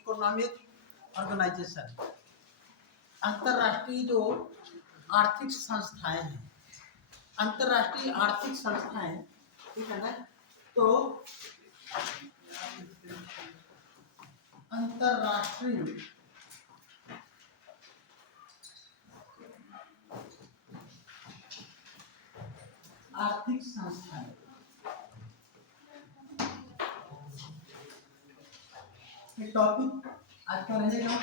Economic organisation, अंतर्राष्ट्रीय जो आर्थिक संस्थाएं हैं, अंतर्राष्ट्रीय आर्थिक संस्थाएं, ठीक है ना। तो अंतर्राष्ट्रीय आर्थिक संस्थाएं, ये टॉपिक आज का रहेगा,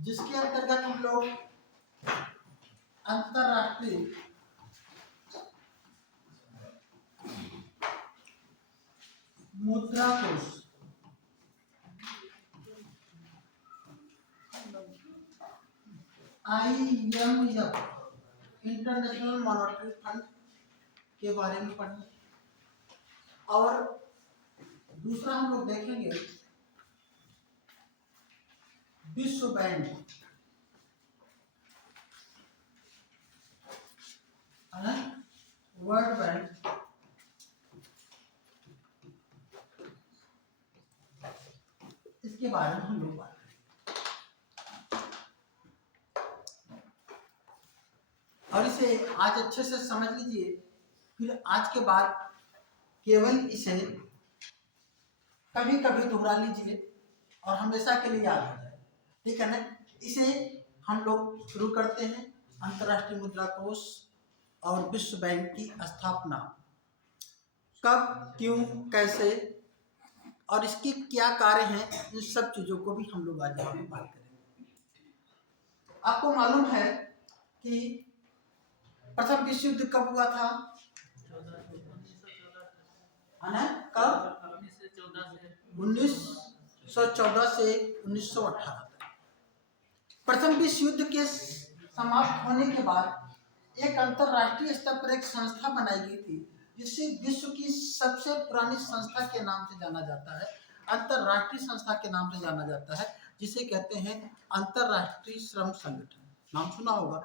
जिसके अंतर्गत हम लोग अंतर्राष्ट्रीय मुद्रा कोष, IMF, इंटरनेशनल मॉनेटरी फंड के बारे में पढ़ेंगे। और दूसरा हम लोग देखेंगे विश्व बैंक, वर्ल्ड बैंक, इसके बारे में हम लोग बात करेंगे। और इसे आज अच्छे से समझ लीजिए, फिर आज के बाद केवल इसे कभी कभी दोहरा लीजिए और हमेशा के लिए याद हो जाए, ठीक है ना। इसे हम लोग शुरू करते हैं। अंतर्राष्ट्रीय मुद्रा कोष और विश्व बैंक की स्थापना कब, क्यों, कैसे और इसके क्या कार्य हैं, इन सब चीजों को भी हम लोग आज यहाँ पे बात करेंगे। आपको मालूम है कि प्रथम विश्व युद्ध कब हुआ था? कब? 1914 से 1918 तक। प्रथम विश्व युद्ध के समाप्त होने के बाद एक अंतरराष्ट्रीय स्तर पर एक संस्था बनाई गई थी, जिसे विश्व की सबसे पुरानी संस्था के नाम से जाना जाता है, अंतरराष्ट्रीय संस्था के नाम से जाना जाता है, जिसे कहते हैं अंतरराष्ट्रीय श्रम संगठन। नाम सुना होगा।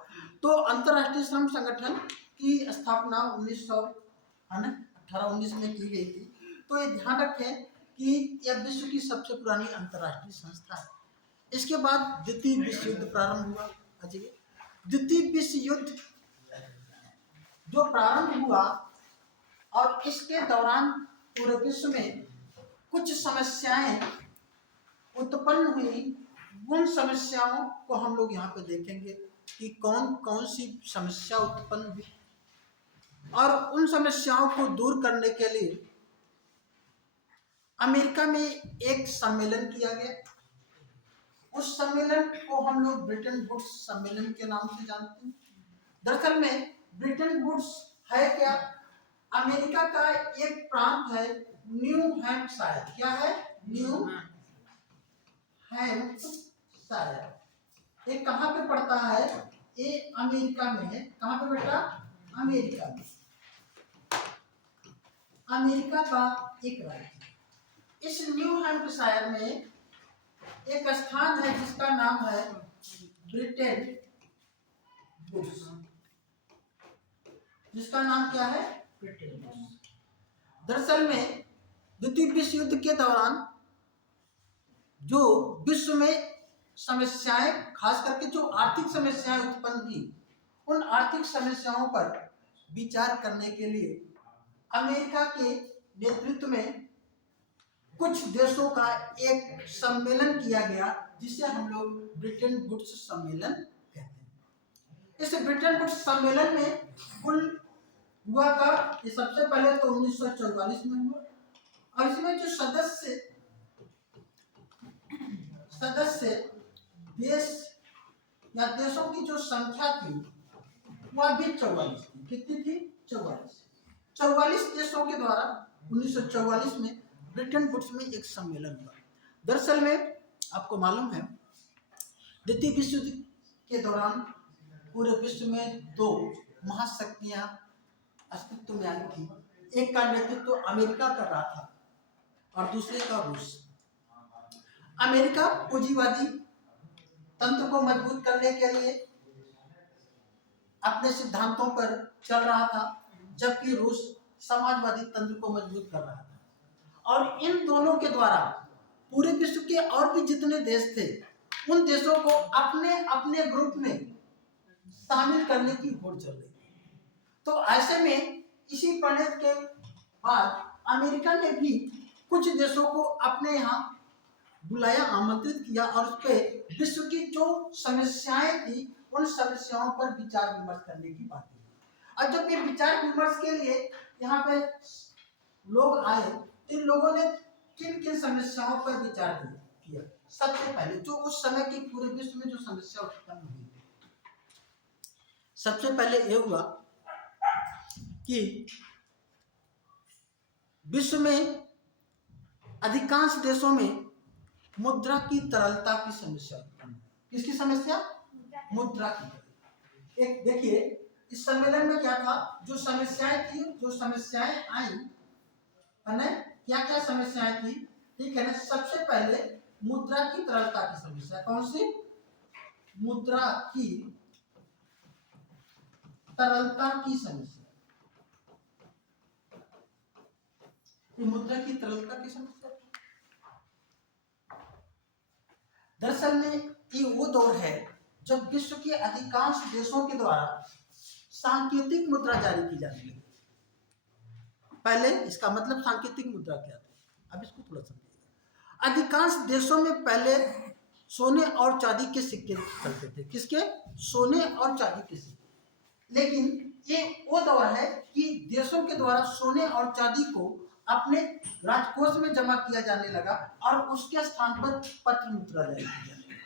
तो अंतरराष्ट्रीय श्रम संगठन की स्थापना 1918-19 में की गई थी। तो ये ध्यान रखें कि यह विश्व की सबसे पुरानी अंतरराष्ट्रीय संस्था है। इसके बाद द्वितीय विश्व युद्ध प्रारंभ हुआ। द्वितीय विश्व युद्ध जो प्रारंभ हुआ और इसके दौरान पूरे विश्व में कुछ समस्याएं उत्पन्न हुई। उन समस्याओं को हम लोग यहाँ पे देखेंगे कि कौन कौन सी समस्या उत्पन्न हुई, और उन समस्याओं को दूर करने के लिए अमेरिका में एक सम्मेलन किया गया। उस सम्मेलन को हम लोग ब्रिटेन वुड्स सम्मेलन के नाम से जानते हैं। दरअसल में ब्रिटेन वुड्स है क्या? अमेरिका का एक प्रांत है न्यू हैम्पशायर। क्या है? New Hampshire. ये कहाँ पे पड़ता है? ये अमेरिका में है। कहाँ पे बेटा? अमेरिका में। अमेरिका का एक राज्य। इस न्यू हैम्पशायर में एक स्थान है जिसका नाम है ब्रिटेन वुड्स। जिसका नाम क्या है? Bretton Woods. दरअसल में द्वितीय विश्व युद्ध के दौरान जो विश्व में समस्याएं, खास करके जो आर्थिक समस्याएं उत्पन्न हुई, उन आर्थिक समस्याओं पर विचार करने के लिए अमेरिका के नेतृत्व में कुछ देशों का एक सम्मेलन किया गया, जिसे हम लोग ब्रिटेन वुड्स सम्मेलन कहते हैं। इस ब्रिटेन वुड्स सम्मेलन में कुल हुआ का ये सबसे पहले तो 1944 में हुआ, और इसमें जो सदस्य देश या देशों की जो संख्या थी वह भी 44 थी। कितनी थी? 44 देशों के द्वारा 1944 में ब्रिटेन वुड्स में एक सम्मेलन हुआ। दरअसल में आपको मालूम है द्वितीय विश्व युद्ध के दौरान पूरे विश्व में दो महाशक्तियां अस्तित्व में आई थी। एक का नेतृत्व अमेरिका कर रहा था और दूसरे का रूस। अमेरिका पूंजीवादी तंत्र को मजबूत करने के लिए अपने सिद्धांतों पर चल रहा था, जबकि रूस समाजवादी तंत्र को मजबूत कर रहा था। और इन दोनों के द्वारा पूरे विश्व के और भी जितने देश थे उन देशों को अपने अपने ग्रुप में शामिल करने की होड़ चल रही थी। तो ऐसे में इसी प्रणय के बाद अमेरिका ने भी कुछ देशों को अपने यहाँ बुलाया, आमंत्रित किया और उस पर विश्व की जो समस्याएं थी उन समस्याओं पर विचार विमर्श करने की बात की। और जब ये विचार विमर्श के लिए यहाँ पे लोग आए तो इन लोगों ने किन किन समस्याओं पर विचार किया। सबसे पहले जो उस समय की पूरे विश्व में जो समस्या उत्पन्न हुई, सबसे पहले ये हुआ कि विश्व में अधिकांश देशों में मुद्रा की तरलता की समस्या उत्पन्न। किसकी समस्या? मुद्रा की। एक देखिए इस सम्मेलन में क्या था, जो समस्याएं थी, जो समस्याएं आई, क्या क्या समस्याएं थी, ठीक है ना। सबसे पहले मुद्रा की तरलता की समस्या। कौन सी? मुद्रा की तरलता की समस्या। मुद्रा की तरलता की समस्या दरअसल में ये वो दौर है जब विश्व के अधिकांश देशों के द्वारा सांकेतिक मुद्रा जारी की जाने लगी। पहले इसका मतलब सांकेतिक मुद्रा क्या था, अब इसको थोड़ा समझिए। अधिकांश देशों में पहले सोने और चांदी के सिक्के चलते थे। किसके? सोने और चांदी के सिक्के। लेकिन ये वो दौर है कि देशों के द्वारा सोने और चांदी को अपने राजकोष में जमा किया जाने लगा और उसके स्थान पर पत्र मुद्रा जारी की जाने लगी।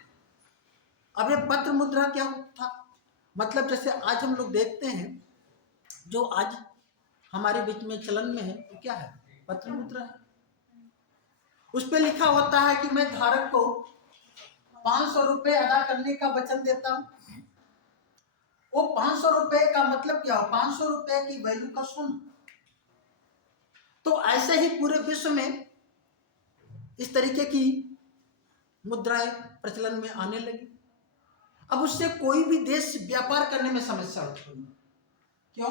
अब ये पत्र मुद्रा क्या था? मतलब जैसे आज हम लोग देखते हैं, जो आज हमारे बीच में चलन में है, तो क्या है? पत्र मुद्रा है। उस पर लिखा होता है कि मैं धारक को 500 रुपए अदा करने का वचन देता हूं। वो 500 रुपए का मतलब क्या हो? 500 रुपए की वैल्यू का सोना। तो ऐसे ही पूरे विश्व में इस तरीके की मुद्राएं प्रचलन में आने लगी। अब उससे कोई भी देश व्यापार करने में समस्या उत्पन्न। क्यों?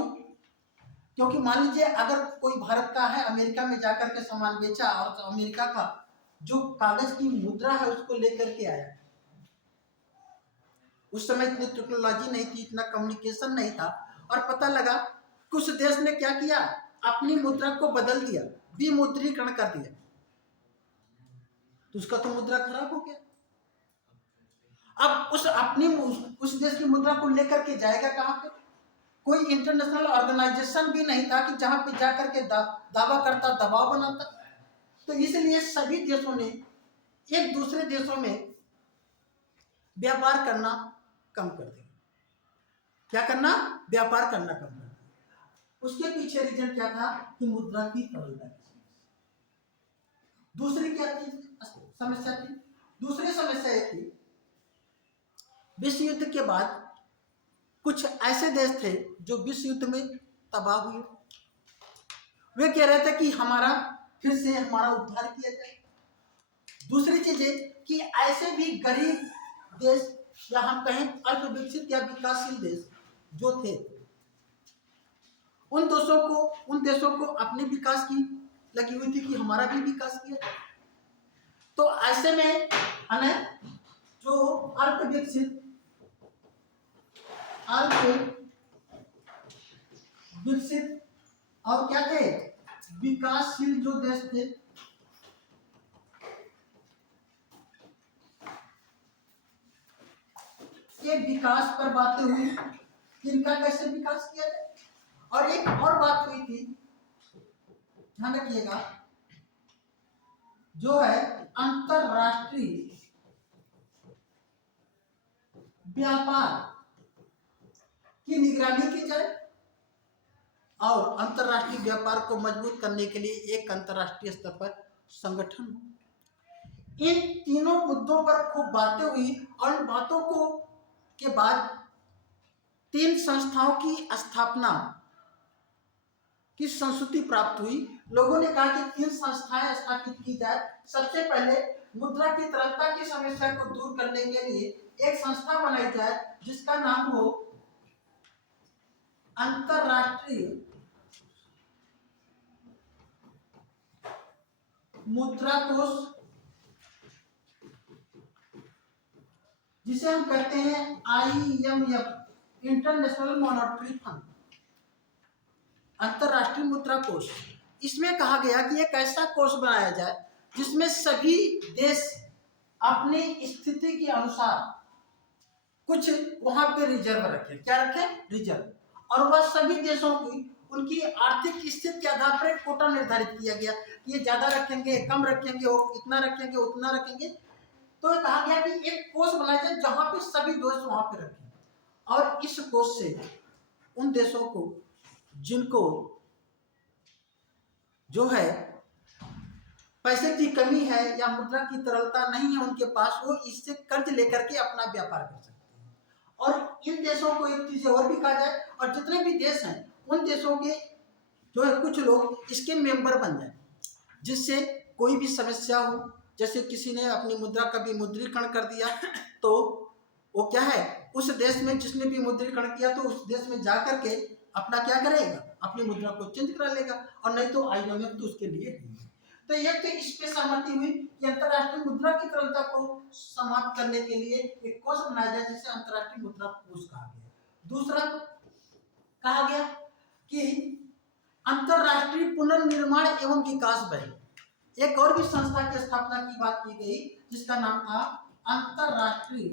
क्योंकि मान लीजिए अगर कोई भारत का है, अमेरिका में जाकर के सामान बेचा और अमेरिका का जो कागज की मुद्रा है उसको लेकर के आया। उस समय इतनी टेक्नोलॉजी नहीं थी, इतना कम्युनिकेशन नहीं था, और पता लगा कुछ देश ने क्या किया, अपनी मुद्रा को बदल दिया, विमुद्रीकरण कर दिया, तो उसका तो मुद्रा खराब हो गया। अब उस देश की मुद्रा को लेकर के जाएगा कहां पे? कोई इंटरनेशनल ऑर्गेनाइजेशन भी नहीं था कि जहां पे जाकर के दावा करता, दबाव बनाता। तो इसलिए सभी देशों ने एक दूसरे देशों में व्यापार करना कम कर दिया। क्या करना? व्यापार करना कम कर दिया। उसके पीछे रीजन क्या था कि मुद्रा की तरलता की समस्या। दूसरी क्या थी समस्या थी? दूसरी समस्या ये थी, विश्व युद्ध के बाद कुछ ऐसे देश थे जो विश्व युद्ध में तबाह हुए। वे कह रहे थे कि हमारा फिर से हमारा उद्धार किया जाए। दूसरी चीज है कि ऐसे भी गरीब देश या हम कहें अल्पविकसित या विकासशील देश जो थे, उन देशों को अपने विकास की लगी हुई थी कि हमारा भी विकास किया जाए। तो ऐसे में हमें जो अल्पविकसित और क्या थे, विकासशील जो देश थे, ये विकास पर बातें हुई, इनका कैसे विकास किया जाए। और एक और बात हुई थी, ध्यान रखिएगा, जो है अंतरराष्ट्रीय व्यापार की निगरानी की जाए। और अंतरराष्ट्रीय व्यापार को मजबूत करने के लिए एक अंतरराष्ट्रीय स्तर पर संगठन हो। इन तीनों मुद्दों पर खूब बातें हुई और इन बातों को के बाद 3 संस्थाओं की स्थापना की संस्कृति प्राप्त हुई। लोगों ने कहा कि 3 संस्थाएं स्थापित की जाए। सबसे पहले मुद्रा की तरलता की समस्या को दूर करने के लिए एक संस्था बनाई जाए जिसका नाम हो अंतरराष्ट्रीय मुद्रा कोष जिसे हम कहते हैं IMF, इंटरनेशनल मॉनेटरी फंड, अंतरराष्ट्रीय मुद्रा कोष। इसमें कहा गया कि एक ऐसा कोष बनाया जाए जिसमें सभी देश अपनी स्थिति के अनुसार कुछ वहां पे रिजर्व रखें। क्या रखें? रिजर्व। और वह सभी देशों की उनकी आर्थिक स्थिति के आधार पर एक कोटा निर्धारित किया गया, ये ज्यादा रखेंगे, कम रखेंगे, इतना रखेंगे, उतना रखेंगे। तो कहा गया कि एक कोष बनाया जाए जहां पे सभी देश वहां पे रखें, और इस कोष से उन देशों को जिनको जो है पैसे की कमी है या मुद्रा की तरलता नहीं है उनके पास, वो इससे कर्ज लेकर के अपना व्यापार कर सकते हैं। और इन देशों को एक चीज और भी कहा जाए, और जितने भी देश हैं उन देशों के जो है कुछ लोग इसके मेंबर बन जाए, जिससे कोई भी समस्या हो, जैसे किसी ने अपनी मुद्रा का विमुद्रीकरण कर दिया, तो वो क्या है, उस देश में जिसने भी मुद्रीकरण किया तो उस देश में जा करके अपना क्या करेगा, अपनी मुद्रा को चेंज करा लेगा, और नहीं तो IMF तो उसके लिए है। तो यह तो इस पे सहमति हुई कि अंतरराष्ट्रीय मुद्रा की तरलता को समाप्त करने के लिए एक कोष बनाया जाए जिसे अंतरराष्ट्रीय मुद्रा कोष कहा गया। दूसरा कहा गया कि अंतरराष्ट्रीय पुनर्निर्माण एवं विकास बैंक, एक और भी संस्था की स्थापना की बात की गई जिसका नाम था अंतरराष्ट्रीय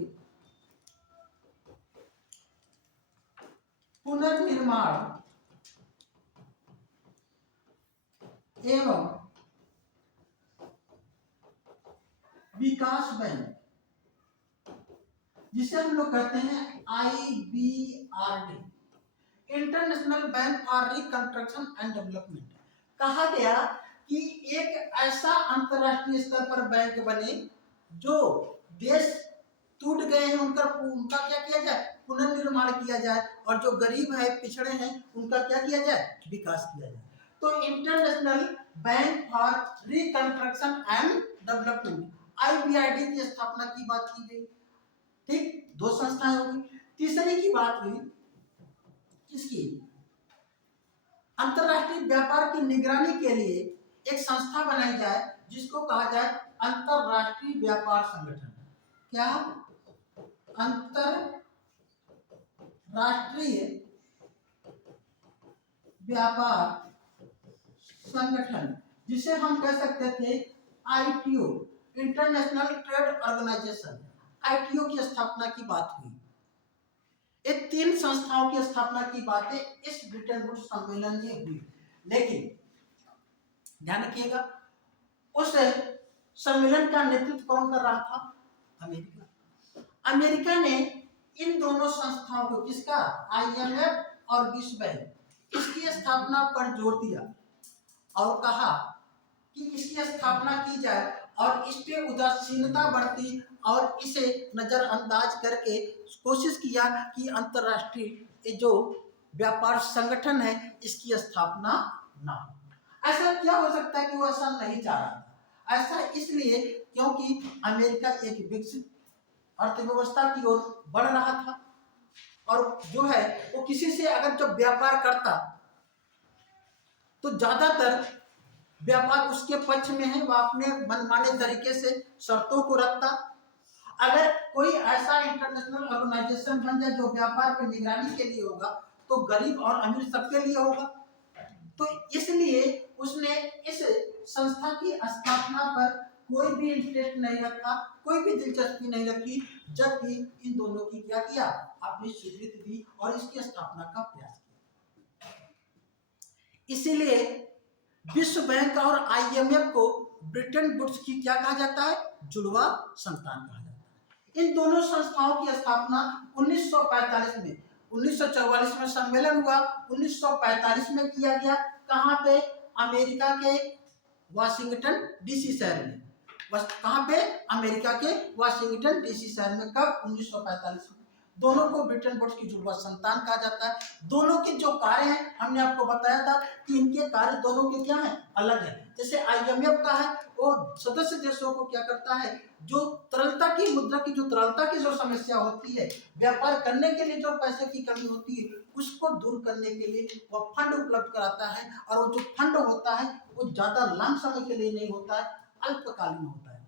पुनर्निर्माण एवं विकास बैंक, जिसे हम लोग कहते हैं IBRD, international bank for reconstruction and development. कहा गया कि एक ऐसा अंतरराष्ट्रीय स्तर पर बैंक बने जो देश टूट गए हैं उनका क्या किया जाए, पुनर्निर्माण किया जाए, और जो गरीब है, पिछड़े हैं, उनका क्या किया जाए, विकास किया जाए। तो international bank for reconstruction and development IBRD की स्थापना की बात की गई। ठीक, दो संस्थाएं होगी। तीसरी की बात हुई किसकी, अंतरराष्ट्रीय व्यापार की निगरानी के लिए एक संस्था बनाई जाए जिसको कहा जाए अंतरराष्ट्रीय व्यापार संगठन। क्या? अंतरराष्ट्रीय व्यापार संगठन, जिसे हम कह सकते थे ITO, International Trade Organization. ITO की स्थापना की बात हुई। ये तीन संस्थाओं की स्थापना की बातें इस ब्रिटेन वुड्स सम्मेलन में हुई। लेकिन ध्यान रखिएगा, उस सम्मेलन का नेतृत्व कौन कर रहा था? अमेरिका। अमेरिका ने इन दोनों संस्थाओं को, किसका, IMF और विश्व बैंक, इसकी स्थापना पर जोर दिया और कहा कि इसकी स्थापना की जाए, और इस पे उदासीनता बढ़ती और इसे नजरअंदाज करके कोशिश किया कि अंतरराष्ट्रीय जो व्यापार संगठन है इसकी स्थापना ना हो। ऐसा क्या हो सकता है कि वो ऐसा नहीं चाह रहा था? ऐसा इसलिए क्योंकि अमेरिका एक विकसित अर्थव्यवस्था की ओर बढ़ रहा था, और जो है वो किसी से अगर जब व्यापार करता तो ज्यादातर व्यापार उसके पक्ष में है, वह अपने मनमाने तरीके से शर्तों को रखता। अगर कोई ऐसा इंटरनेशनल ऑर्गेनाइजेशन बन जाए जो व्यापार पर निगरानी के लिए होगा तो गरीब और अमीर सबके लिए होगा। तो इसलिए उसने इस संस्था की स्थापना पर कोई भी इंटरेस्ट नहीं रखा, कोई भी दिलचस्पी नहीं रखी, जबकि इन दोनों की क्या किया, अपनी स्वीकृति दी और इसकी स्थापना का प्रयास किया। इसीलिए विश्व बैंक और IMF को ब्रिटेन वुड्स की क्या कहा जाता है, जुड़वा संतान कहा जाता है। इन दोनों संस्थाओं की स्थापना 1945 में, 1944 में सम्मेलन हुआ, 1945 में किया गया। कहाँ पे? अमेरिका के वाशिंगटन DC शहर में। कहाँ पे? अमेरिका के वाशिंगटन DC शहर में। कब? 1945 में। दोनों को ब्रिटेन वुड्स की जुड़वा संतान कहा जाता है। दोनों के जो कार्य हैं, हमने आपको बताया था कि इनके कार्य दोनों के क्या हैं, अलग है। जैसे IMF का है, वो सदस्य देशों को क्या करता है, जो तरलता की, मुद्रा की जो तरलता की जो समस्या होती है, व्यापार करने के लिए जो पैसे की कमी होती है, उसको दूर करने के लिए वह फंड उपलब्ध कराता है। और वो जो फंड होता है वो ज्यादा लंबे समय के लिए नहीं होता है, अल्पकालीन होता है।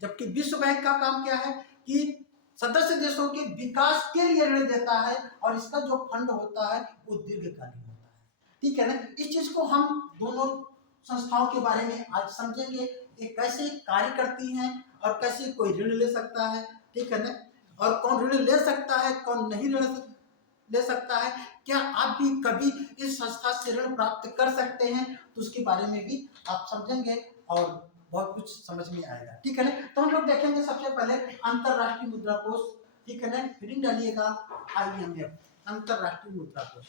जबकि विश्व बैंक का काम क्या है कि सदस्य देशों के विकास के लिए ऋण देता है और इसका जो फंड होता है वो दीर्घकालीन होता है। ठीक है ना। इस चीज को हम दोनों संस्थाओं के बारे में आज समझेंगे, ये कैसे कार्य करती हैं और कैसे कोई ऋण ले सकता है। ठीक है ना। और कौन ऋण ले सकता है, कौन नहीं ऋण ले सकता है, क्या आप भी कभी इस संस्था से ऋण प्राप्त कर सकते हैं, तो उसके बारे में भी आप समझेंगे और बहुत कुछ समझ में आएगा। ठीक है ना। तो हम लोग देखेंगे सबसे पहले अंतरराष्ट्रीय मुद्रा कोष। ठीक है ना। हेडिंग डालिएगा IMF, अंतरराष्ट्रीय मुद्रा कोष।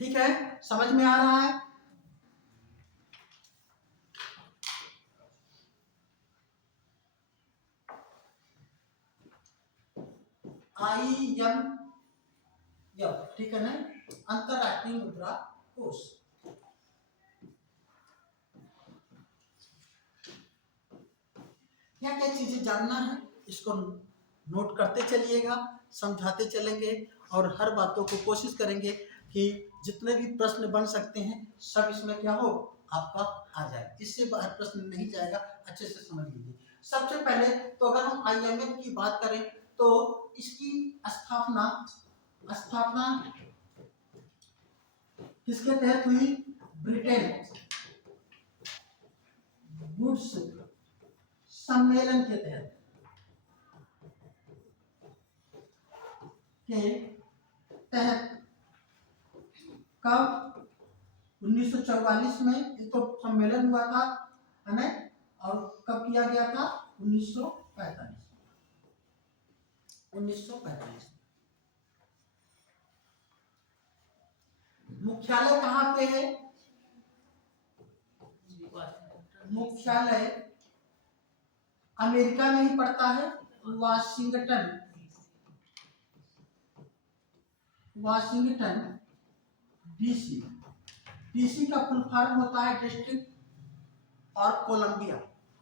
ठीक है, समझ में आ रहा है। IMF, ठीक है ना, अंतरराष्ट्रीय मुद्रा कोष। क्या क्या चीजें जानना है इसको नोट करते चलिएगा, समझाते चलेंगे और हर बातों को कोशिश करेंगे कि जितने भी प्रश्न बन सकते हैं सब इसमें क्या हो आपका आ जाए। इससे बाहर प्रश्न नहीं जाएगा, अच्छे से समझ लीजिए। सबसे पहले तो अगर हम IMF की बात करें तो इसकी स्थापना किसके तहत हुई? ब्रिटेन वुड्स सम्मेलन के तहत कब? 1944 में ये तो सम्मेलन हुआ था, है ना। और कब किया गया था? 1945। मुख्यालय कहाँ पे है? मुख्यालय अमेरिका में ही पड़ता है, वाशिंगटन DC। DC का फुल फॉर्म होता है डिस्ट्रिक्ट और कोलंबिया,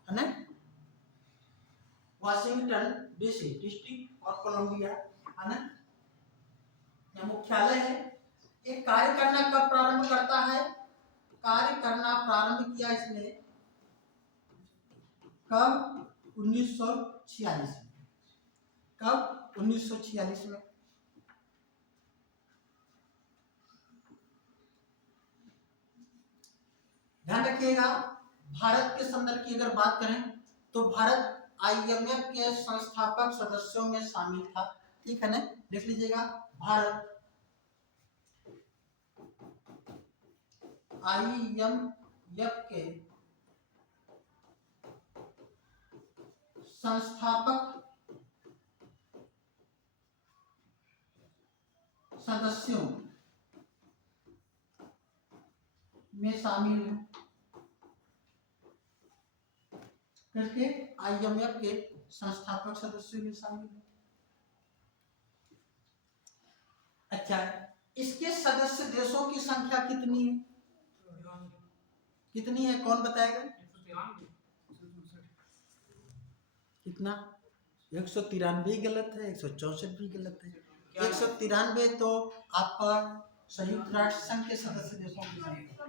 है ना। वाशिंगटन DC डिस्ट्रिक्ट और कोलंबिया, है ना, यह मुख्यालय है। एक कार्य करना कब प्रारंभ करता है? कार्य करना प्रारंभ किया इसने कब? 1946 में। कब? 1946 में। ध्यान रखिएगा, भारत के संदर्भ की अगर बात करें तो भारत IMF के संस्थापक सदस्यों में शामिल था। ठीक है ना, लिख लीजिएगा, भारत IMF के संस्थापक सदस्यों में शामिल है। करके IMF के संस्थापक सदस्यों में शामिल है। अच्छा, इसके सदस्य देशों की संख्या कितनी है? कितनी है, कौन बताएगा? कितना? 193 गलत है, 164 भी गलत है। 193 तो आपका संयुक्त राष्ट्र संघ के सदस्य देशों की संख्या।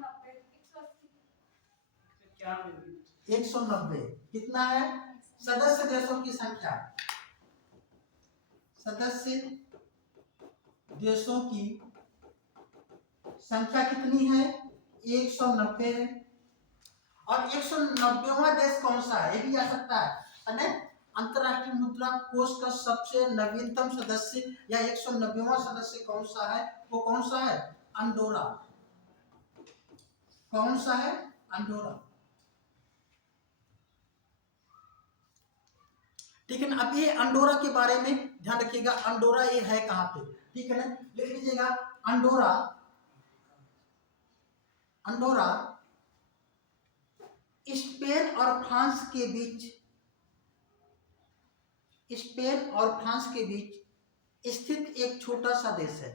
190 कितना है सदस्य देशों की संख्या? सदस्य देशों की संख्या कितनी है? 190 है। और 190वां देश कौन सा है, ये भी आ सकता है। अंतरराष्ट्रीय मुद्रा कोष का सबसे नवीनतम सदस्य या 190वां सदस्य कौन सा है? वो कौन सा है? अंडोरा। कौन सा है? अंडोरा। ठीक है ना। अब ये अंडोरा के बारे में ध्यान रखिएगा, अंडोरा ये है कहाँ पे? ठीक है ना, लिख लीजिएगा, अंडोरा स्पेन और फ्रांस के बीच स्थित एक छोटा सा देश है।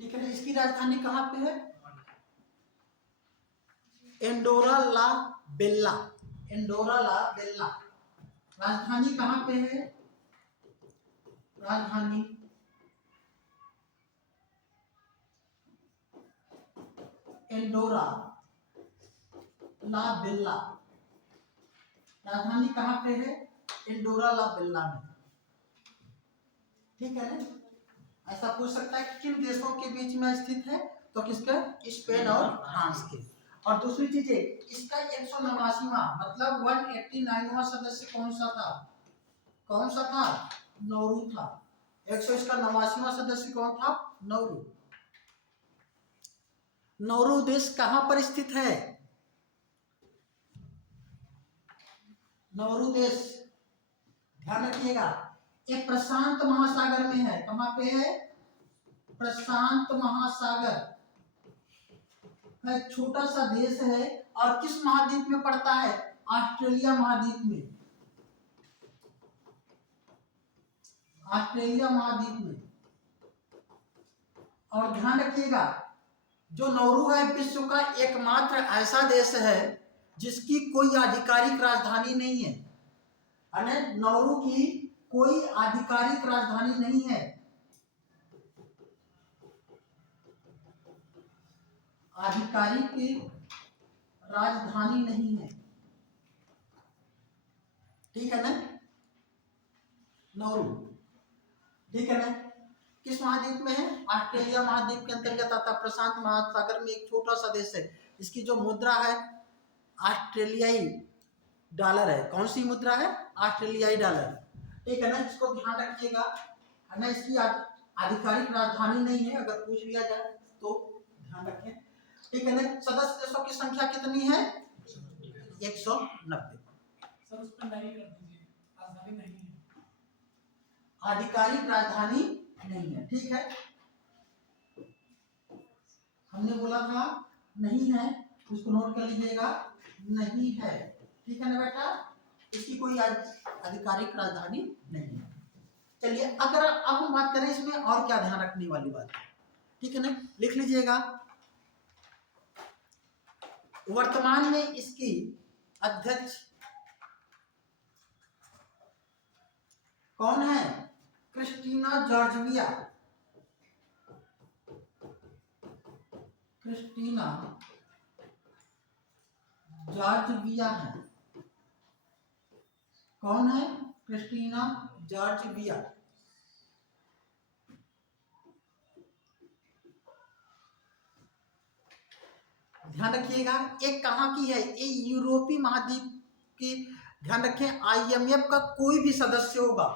ठीक है ना, इसकी राजधानी कहाँ पे है? एंडोरा ला बेल्ला। राजधानी कहाँ पे है? राजधानी एल्डोरा ला बेल्ला। राजधानी कहाँ पे है? एल्डोरा ला बेल्ला में। ठीक है ना? ऐसा पूछ सकता है कि किन देशों के बीच में स्थित है, तो किसका? स्पेन और फ्रांस के। और दूसरी चीज है, इसका 189वां मतलब 189वां सदस्य कौन सा था? कौन सा था? नौरू था। 100 इसका 89वां सदस्य कौन था? नौरू। नौरू देश कहां पर स्थित है? नौरू देश ध्यान रखिएगा, ये प्रशांत महासागर में है। कहां पे है? प्रशांत महासागर का एक छोटा सा देश है। और किस महाद्वीप में पड़ता है? ऑस्ट्रेलिया महाद्वीप में। ऑस्ट्रेलिया महाद्वीप में। और ध्यान रखिएगा, जो नौरू है विश्व का एकमात्र ऐसा देश है जिसकी कोई आधिकारिक राजधानी नहीं है। अने नौरू की कोई आधिकारिक राजधानी नहीं है। आधिकारिक राजधानी नहीं है। ठीक है ना? नौरू, ठीक है ना? किस महाद्वीप में है? ऑस्ट्रेलिया महाद्वीप के अंतर्गत आता। प्रशांत महासागर में एक छोटा सा देश है। इसकी जो मुद्रा है ऑस्ट्रेलियाई डॉलर है। कौन सी मुद्रा है? ऑस्ट्रेलियाई डॉलर। ठीक है ना? इसको ध्यान रखिएगा, है ना? इसकी आधिकारिक राजधानी नहीं है, अगर पूछ लिया जाए तो ध्यान रखें। ठीक है ना? सदस्य देशों की संख्या कितनी है? 190। सर उस पर नहीं कर दीजिए, राजधानी नहीं है। आधिकारिक राजधानी नहीं है। ठीक है, हमने बोला था नहीं है, उसको नोट कर लीजिएगा, नहीं है। ठीक है ना बेटा? इसकी कोई आधिकारिक राजधानी नहीं है। चलिए, अगर अब हम बात करें इसमें और क्या ध्यान रखने वाली बात है, ठीक है ना? लिख लीजिएगा, वर्तमान में इसकी अध्यक्ष कौन है? Kristalina Georgia. क्रिस्टीना जॉर्जिया है। कौन है? Kristalina Georgieva. ध्यान रखिएगा, एक कहाँ की है? ये यूरोपीय महाद्वीप की। ध्यान रखें, आईएमएफ का कोई भी सदस्य होगा,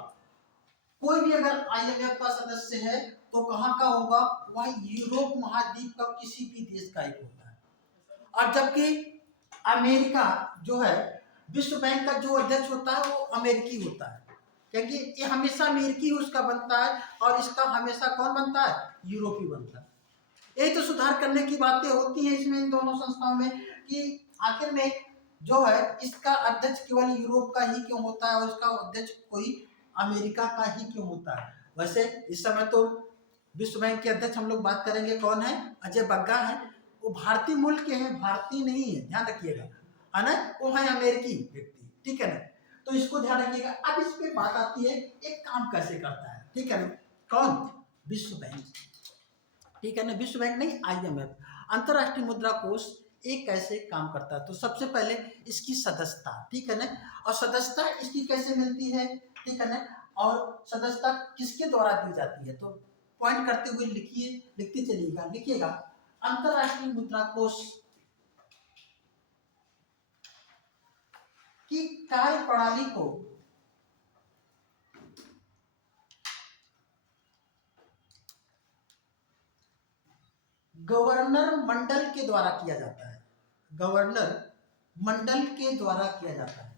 कोई भी अगर आईएमएफ का सदस्य है तो कहाँ का होगा? वह यूरोप महाद्वीप का किसी भी देश का एक होता है। और जबकि अमेरिका जो है, विश्व बैंक का जो अध्यक्ष होता है वो अमेरिकी होता है, क्योंकि ये हमेशा अमेरिकी उसका बनता है और इसका हमेशा कौन बनता है? यूरोपीय बनता है। यही तो सुधार करने की बातें होती हैं इसमें, इन दोनों संस्थाओं में, कि आखिर में जो है इसका अध्यक्ष केवल यूरोप का ही क्यों होता है और इसका अध्यक्ष कोई अमेरिका का ही क्यों होता है। वैसे इस समय तो विश्व बैंक के अध्यक्ष हम लोग बात करेंगे, कौन है? अजय बग्गा है। वो भारतीय मूल के हैं, भारतीय नहीं है, ध्यान रखिएगा, है ना? वो है अमेरिकी व्यक्ति। ठीक है ना? तो इसको ध्यान रखिएगा। अब इस पे बात आती है, एक काम कैसे करता है। ठीक है ना? कौन? विश्व बैंक। ठीक है ना? विश्व बैंक नहीं, आईएमएफ, अंतरराष्ट्रीय मुद्रा कोष, एक कैसे काम करता है। तो सबसे पहले इसकी सदस्यता, ठीक है ना? और सदस्यता इसकी कैसे मिलती है, ठीक है ना? और सदस्यता किसके द्वारा दी जाती है, तो पॉइंट करते हुए लिखिए, लिखते चलिएगा। लिखिएगा, अंतरराष्ट्रीय मुद्रा कोष की कार्यप्रणाली को गवर्नर मंडल के द्वारा किया जाता है। गवर्नर मंडल के द्वारा किया जाता है।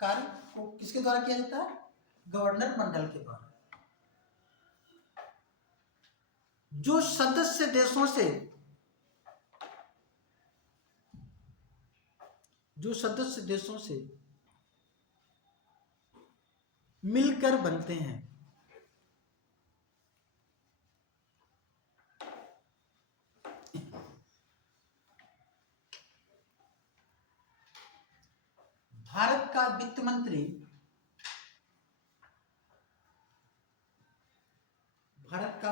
कार्य को किसके द्वारा किया जाता है? गवर्नर मंडल के द्वारा। जो सदस्य देशों से मिलकर बनते हैं। भारत का वित्त मंत्री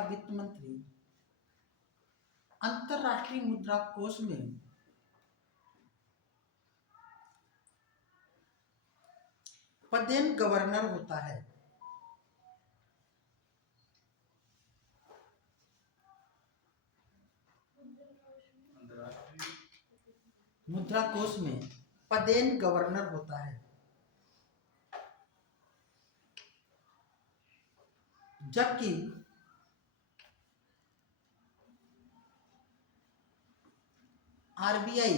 वित्त मंत्री अंतरराष्ट्रीय मुद्रा कोष में पदेन गवर्नर होता है। मुद्रा कोष में पदेन गवर्नर होता है, जबकि आरबीआई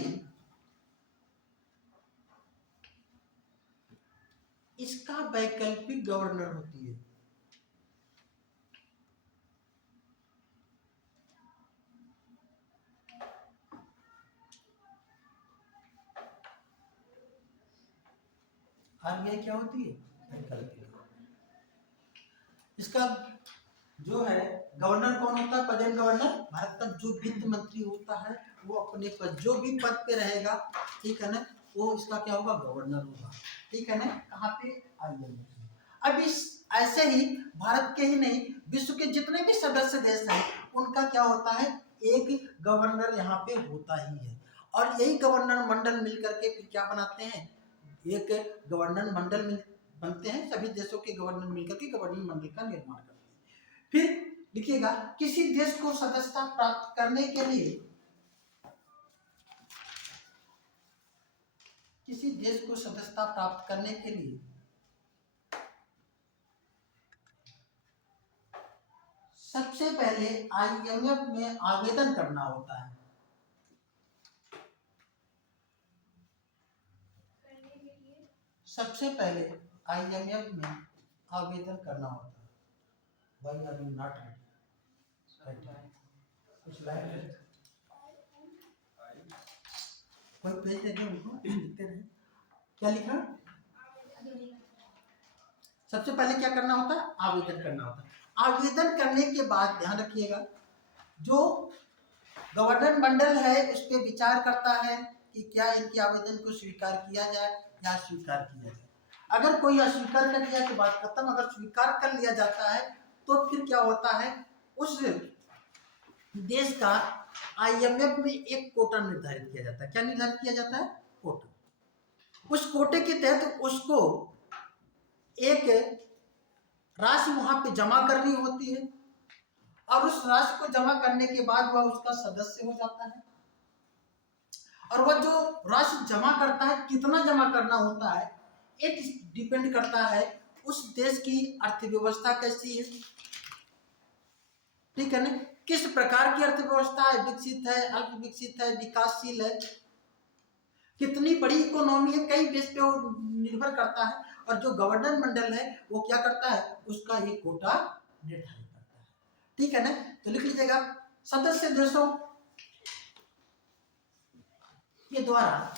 इसका वैकल्पिक गवर्नर होती है। आरबीआई क्या होती है? वैकल्पिक। इसका जो है गवर्नर कौन होता है? पदेन गवर्नर। भारत का जो वित्त मंत्री होता है वो अपने पद, जो भी पद पे रहेगा, ठीक है ना, वो इसका क्या होगा? गवर्नर होगा, ठीक है ना। कहाँ पे? IMF। अब इस ऐसे ही भारत के ही नहीं, विश्व के जितने भी सदस्य देश हैं उनका क्या होता है? एक गवर्नर यहाँ पे होता ही है। और यही गवर्नर मंडल मिल करके फिर क्या बनाते हैं? एक गवर्नर मंडल मिल बनते हैं, सभी देशों के गवर्नर मिलकर के गवर्नर मंडल का निर्माण करते हैं। फिर लिखिएगा, किसी देश को सदस्यता प्राप्त करने के लिए, किसी देश को सदस्यता प्राप्त करने के लिए सबसे पहले IMF में आवेदन करना होता है। सबसे पहले IMF में आवेदन करना होता है। Why are you not ready? कुछ लाइन है? कोई पेज दे दो उनको, लिखते रहे। क्या लिखा? सबसे पहले क्या करना होता है? आवेदन करना होता है। आवेदन करने के बाद ध्यान रखिएगा, जो गवर्नर मंडल है उस पर विचार करता है कि क्या इनके आवेदन को स्वीकार किया जाए या स्वीकार किया जाए। अगर कोई अस्वीकार कर दिया तो बात खत्म, अगर स्वीकार कर लिया जाता है तो फिर क्या होता है? उस देश का IMF में एक कोटा निर्धारित किया जाता है। क्या निर्धारित किया जाता है? कोटा। उस कोटे के तहत उसको एक राशि वहां पे जमा करनी होती है, और उस राशि को जमा करने के बाद वह उसका सदस्य हो जाता है। और वह जो राशि जमा करता है, कितना जमा करना होता है, एक डिपेंड करता है उस देश की अर्थव्यवस्था कैसी है, ठीक है ना, किस प्रकार की अर्थव्यवस्था है, विकसित है, अल्प विकसित है, विकासशील है, कितनी बड़ी इकोनॉमी है, कई बेस पे वो निर्भर करता है। और जो गवर्नर मंडल है वो क्या करता है? उसका एक कोटा निर्धारित करता है, ठीक है ना। तो लिख लीजिएगा, सदस्य देशों के द्वारा,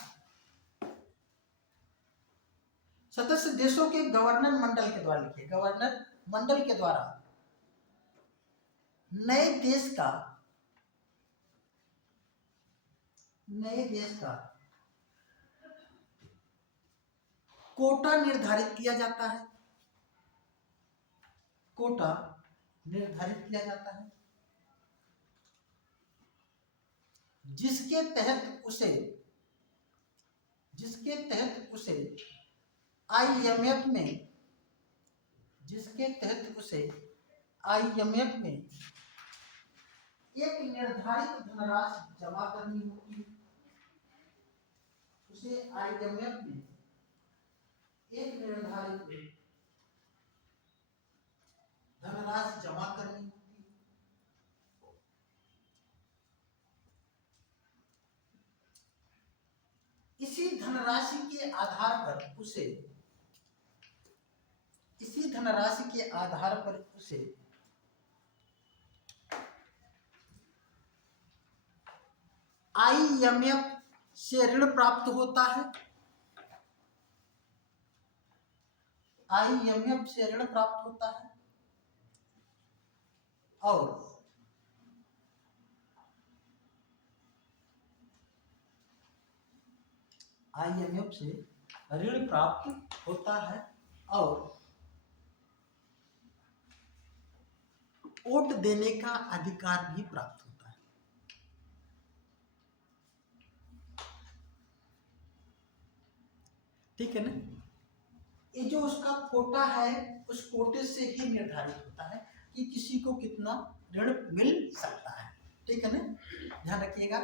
सदस्य देशों के गवर्नर मंडल के द्वारा, लिखिए गवर्नर मंडल के द्वारा नए देश का कोटा निर्धारित किया जाता है। कोटा निर्धारित किया जाता है जिसके तहत उसे IMF में, एक निर्धारित धनराशि जमा करनी होती है। उसे IMF में एक निर्धारित धनराशि जमा करनी होती है। इसी धनराशि के आधार पर उसे IMF से ऋण प्राप्त होता है। IMF से ऋण प्राप्त होता है और IMF से ऋण प्राप्त होता है और वोट देने का अधिकार भी प्राप्त होता है। ठीक है ना? ये जो उसका कोटा है उस कोटे से ही निर्धारित होता है कि किसी को कितना ऋण मिल सकता है। ठीक है ना? ध्यान रखिएगा।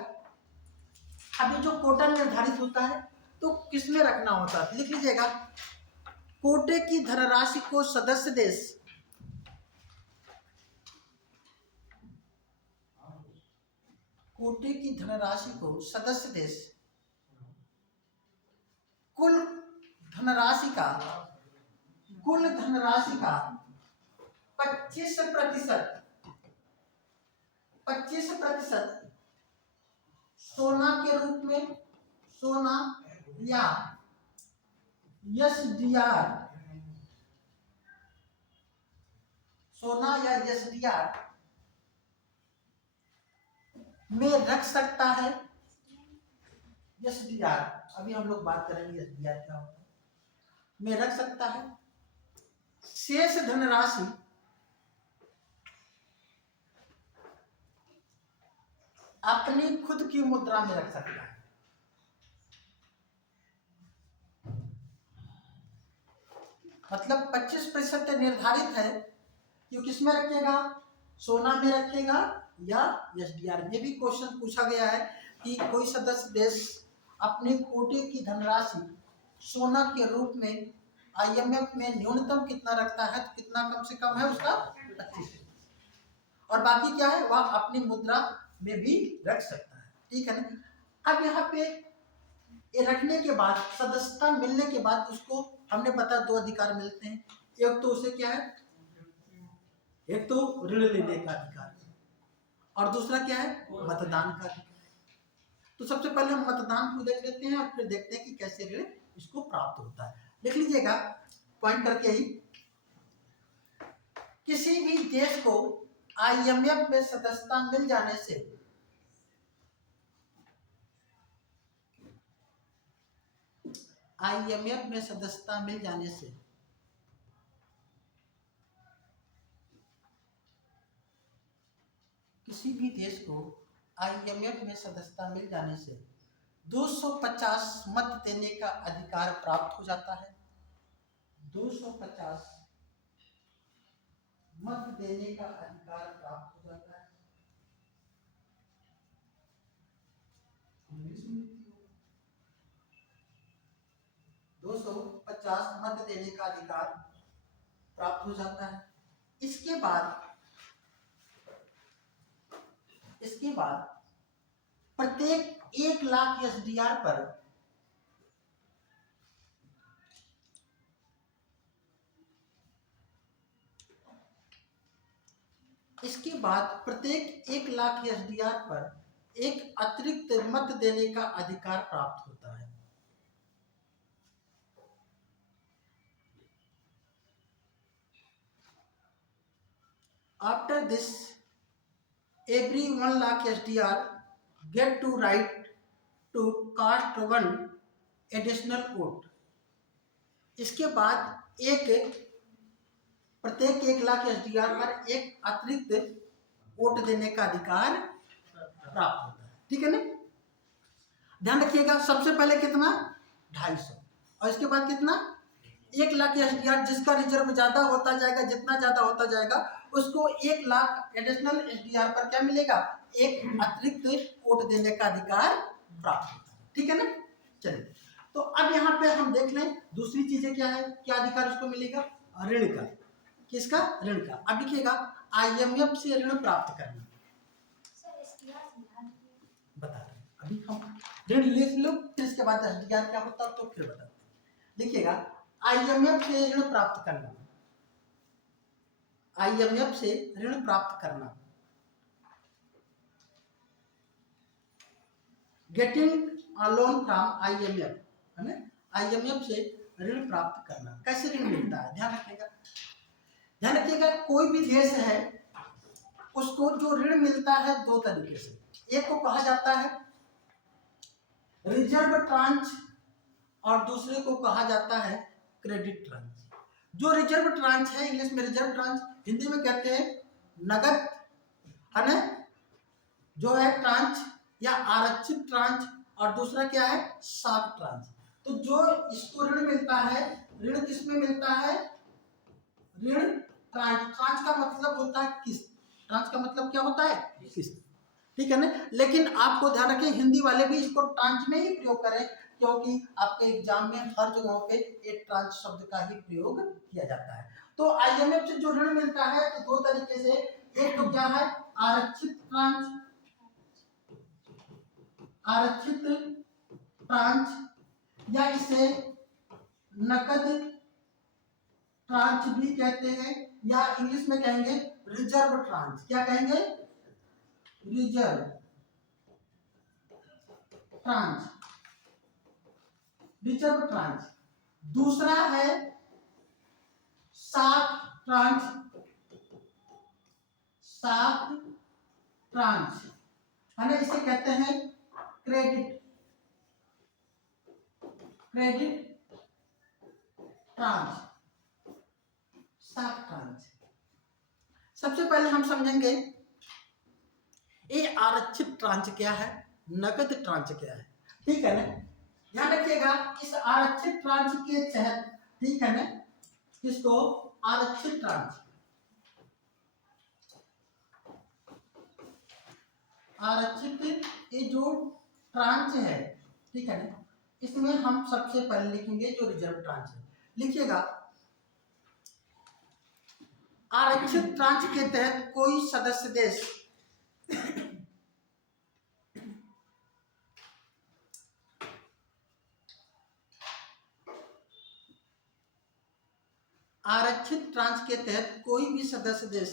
अब ये जो कोटा निर्धारित होता है तो किसमें रखना होता है, लिख लीजिएगा। कोटे की धनराशि को सदस्य देश कोटे की धनराशि को सदस्य देश कुल धनराशि का 25% सोना के रूप में, सोना या एसडीआर, सोना या एसडीआर में रख सकता है। एसडीआर अभी हम लोग बात करेंगे एसडीआर क्या होता है, में रख सकता है। शेष धनराशि अपनी खुद की मुद्रा में रख सकता है। मतलब 25% निर्धारित है कि किसमें रखेगा, सोना में रखेगा या एसडीआर में। भी क्वेश्चन पूछा गया है कि कोई सदस्य देश अपने कोटे की धनराशि सोना के रूप में आईएमएफ में न्यूनतम कितना रखता है, तो कितना कम से कम है उसका 25%, और बाकी क्या है वह अपनी मुद्रा में भी रख सकता है। ठीक है ना? अब यहाँ पे ये रखने के बाद, सदस्यता मिलने के बाद उसको हमने पता 2 अधिकार मिलते हैं। एक तो उसे क्या है, एक तो ऋण लेने का अधिकार और दूसरा क्या है, मतदान का अधिकार। तो सबसे पहले हम मतदान को देख लेते हैं और फिर देखते हैं कि कैसे ऋण इसको प्राप्त होता है। लिख लीजिएगा पॉइंट करके ही। किसी भी देश को आईएमएफ में सदस्यता मिल जाने से किसी भी देश को आईएमएफ में सदस्यता मिल जाने से 250 मत देने का अधिकार प्राप्त हो जाता है। 250 मत देने का अधिकार प्राप्त हो जाता है। 250 मत देने का अधिकार प्राप्त हो जाता है। इसके बाद प्रत्येक 1 लाख एसडीआर पर एक अतिरिक्त मत देने का अधिकार प्राप्त होता है। After this, every 1 lakh SDR get to right to cast 1 additional vote. इसके बाद प्रत्येक 1 लाख एसडीआर पर एक अतिरिक्त वोट देने का अधिकार प्राप्त होता है। ठीक है ना? ध्यान रखिएगा। सबसे पहले कितना, 250, और इसके बाद कितना, 1 लाख एसडीआर। जिसका रिजर्व ज्यादा होता जाएगा, जितना ज्यादा होता जाएगा उसको 1 लाख एडिशनल एसडीआर पर क्या मिलेगा, एक अतिरिक्त वोट देने का अधिकार प्राप्त होता है। ठीक है ना? चलिए, तो अब यहाँ पे हम देख लें दूसरी चीजें क्या है, क्या अधिकार उसको मिलेगा, ऋण का। किसका, ऋण का। अब लिखिएगा आईएमएफ से ऋण प्राप्त करना। बता रहे अभी हम ऋण लिख लो, फिर इसके बाद एसडीआर क्या होता है तो फिर बताते हैं। लिखिएगा आईएमएफ से ऋण प्राप्त करना। आईएमएफ से ऋण प्राप्त करना, getting a loan from IMF, है ना? आईएमएफ से ऋण प्राप्त करना। कैसे ऋण मिलता है, ध्यान रखिएगा। कोई भी देश है उसको जो ऋण मिलता है 2 तरीके से। एक को कहा जाता है रिजर्व ट्रांच और दूसरे को कहा जाता है क्रेडिट ट्रांच। जो रिजर्व ट्रांच है, इंग्लिश में रिजर्व ट्रांच, हिंदी में कहते हैं नगद है ना, जो है ट्रांच या आरक्षित ट्रांच, और दूसरा क्या है, साख ट्रांच। तो जो इसको ऋण मिलता है, ऋण किसमें मिलता है, ऋण ट्रांच। ट्रांच का मतलब होता है किस्त, ट्रांच का मतलब क्या होता है, किस्त, ठीक है ना। लेकिन आपको ध्यान रखें, हिंदी वाले भी इसको ट्रांच में ही प्रयोग करें, क्योंकि आपके एग्जाम में हर जगहों पे एक ट्रांच शब्द का ही प्रयोग किया जाता है। तो आईएमएफ से जो ऋण मिलता है तो दो तरीके से, एक तो क्या है, आरक्षित ट्रांच, आरक्षित ट्रांच या इसे नकद ट्रांच भी कहते हैं, या इंग्लिश में कहेंगे रिजर्व ट्रांच। क्या कहेंगे, रिजर्व ट्रांच, रिजर्व ट्रांच। दूसरा है साख ट्रांच, साख ट्रांच है ना, इसे कहते हैं क्रेडिट, क्रेडिट ट्रांच, साख ट्रांच। सबसे पहले हम समझेंगे ये आरक्षित ट्रांच क्या है, नगद ट्रांच क्या है, ठीक है ना। ध्यान रखिएगा, इस आरक्षित ट्रांच के तहत, ठीक है ना, किसको, आरक्षित ट्रांच, आरक्षित ये जो ट्रांच है, ठीक है ना, इसमें हम सबसे पहले लिखेंगे जो रिजर्व ट्रांच है। लिखिएगा, आरक्षित ट्रांच के तहत कोई सदस्य देश आरक्षित ट्रांच के तहत कोई भी सदस्य देश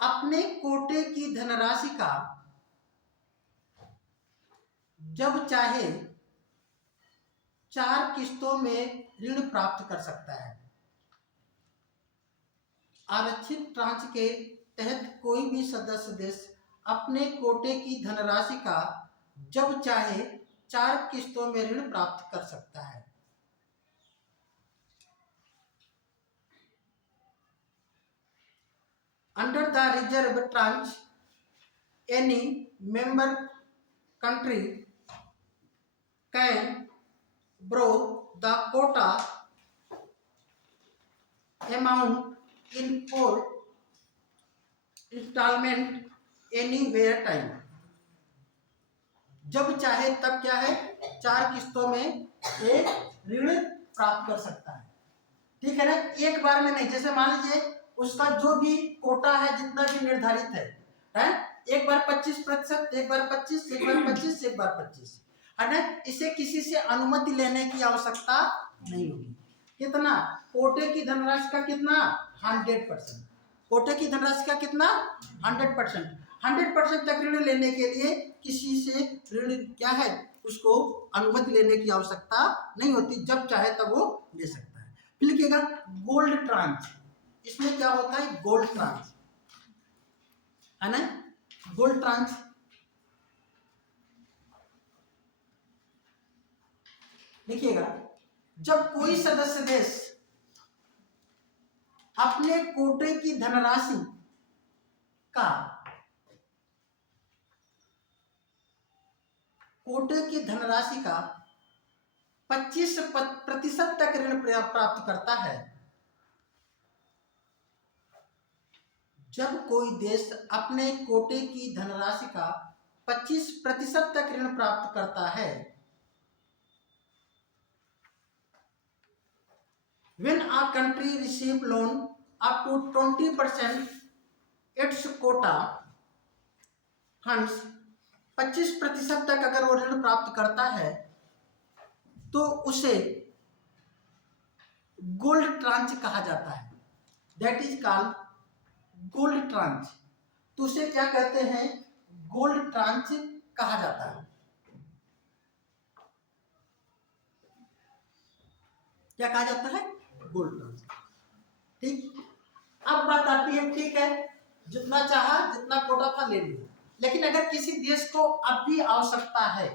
अपने कोटे की धनराशि का जब चाहे 4 किस्तों में ऋण प्राप्त कर सकता है। आरक्षित ट्रांच के तहत कोई भी सदस्य देश अपने कोटे की धनराशि का जब चाहे 4 किस्तों में ऋण प्राप्त कर सकता है। Under the reserve tranche, any member country can borrow the quota amount in 4 installment anywhere time। जब चाहे तब क्या है, 4 किस्तों में एक ऋण प्राप्त कर सकता है, ठीक है ना, एक बार में नहीं। जैसे मान लीजिए उसका जो भी कोटा है, जितना भी निर्धारित है, एक बार 25%, एक बार 25, एक बार 25, एक बार 25, है ना। इसे किसी से अनुमति लेने की आवश्यकता नहीं होगी। कितना, कोटे की धनराशि का कितना, 100%, कोटे की धनराशि का कितना, 100%, 100% तक ऋण लेने के लिए किसी से ऋण क्या है, उसको अनुमति लेने की आवश्यकता नहीं होती, जब चाहे तब वो ले सकता है। फिर लिखिएगा गोल्ड ट्रांच, इसमें क्या होता है, गोल्ड ट्रांच है ना, गोल्ड ट्रांच। देखिएगा, जब कोई सदस्य देश अपने कोटे की धनराशि का, कोटे की धनराशि का 25% तक ऋण प्राप्त करता है, जब कोई देश अपने कोटे की धनराशि का 25% तक ऋण प्राप्त करता है, when a country receive loan up to 20% its quota funds, 25% तक अगर वो ऋण प्राप्त करता है तो उसे गोल्ड ट्रांच कहा जाता है, that is called gold tranche. तो उसे क्या कहते हैं, गोल्ड ट्रांच कहा जाता है। क्या कहा जाता है, गोल्ड ट्रांच। ठीक, अब बात आती है, ठीक है, जितना चाहा, जितना कोटा था ले लिया, लेकिन अगर किसी देश को अब भी आवश्यकता है,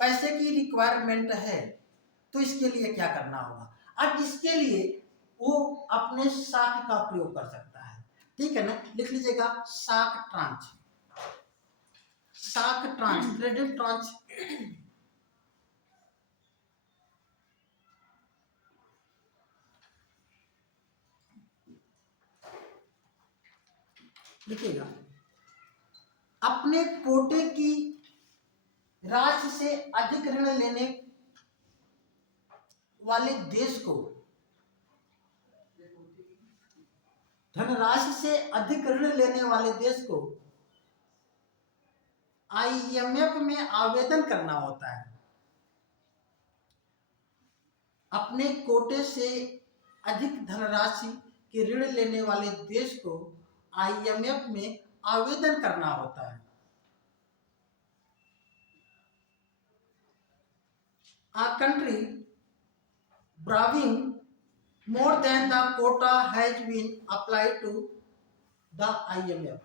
पैसे की रिक्वायरमेंट है, तो इसके लिए क्या करना होगा। अब इसके लिए वो अपने साख का प्रयोग कर सकता है। ठीक है ना, लिख लीजिएगा शाक ट्रांच, शाक ट्रांच, क्रेडिट ट्रांच। लिखिएगा अपने कोटे की राशि से अधिक ऋण लेने वाले देश को, धनराशि से अधिक ऋण लेने वाले देश को आईएमएफ में आवेदन करना होता है। अपने कोटे से अधिक धनराशि के ऋण लेने वाले देश को आईएमएफ में आवेदन करना होता है। A country borrowing more than the quota has been applied to the IMF।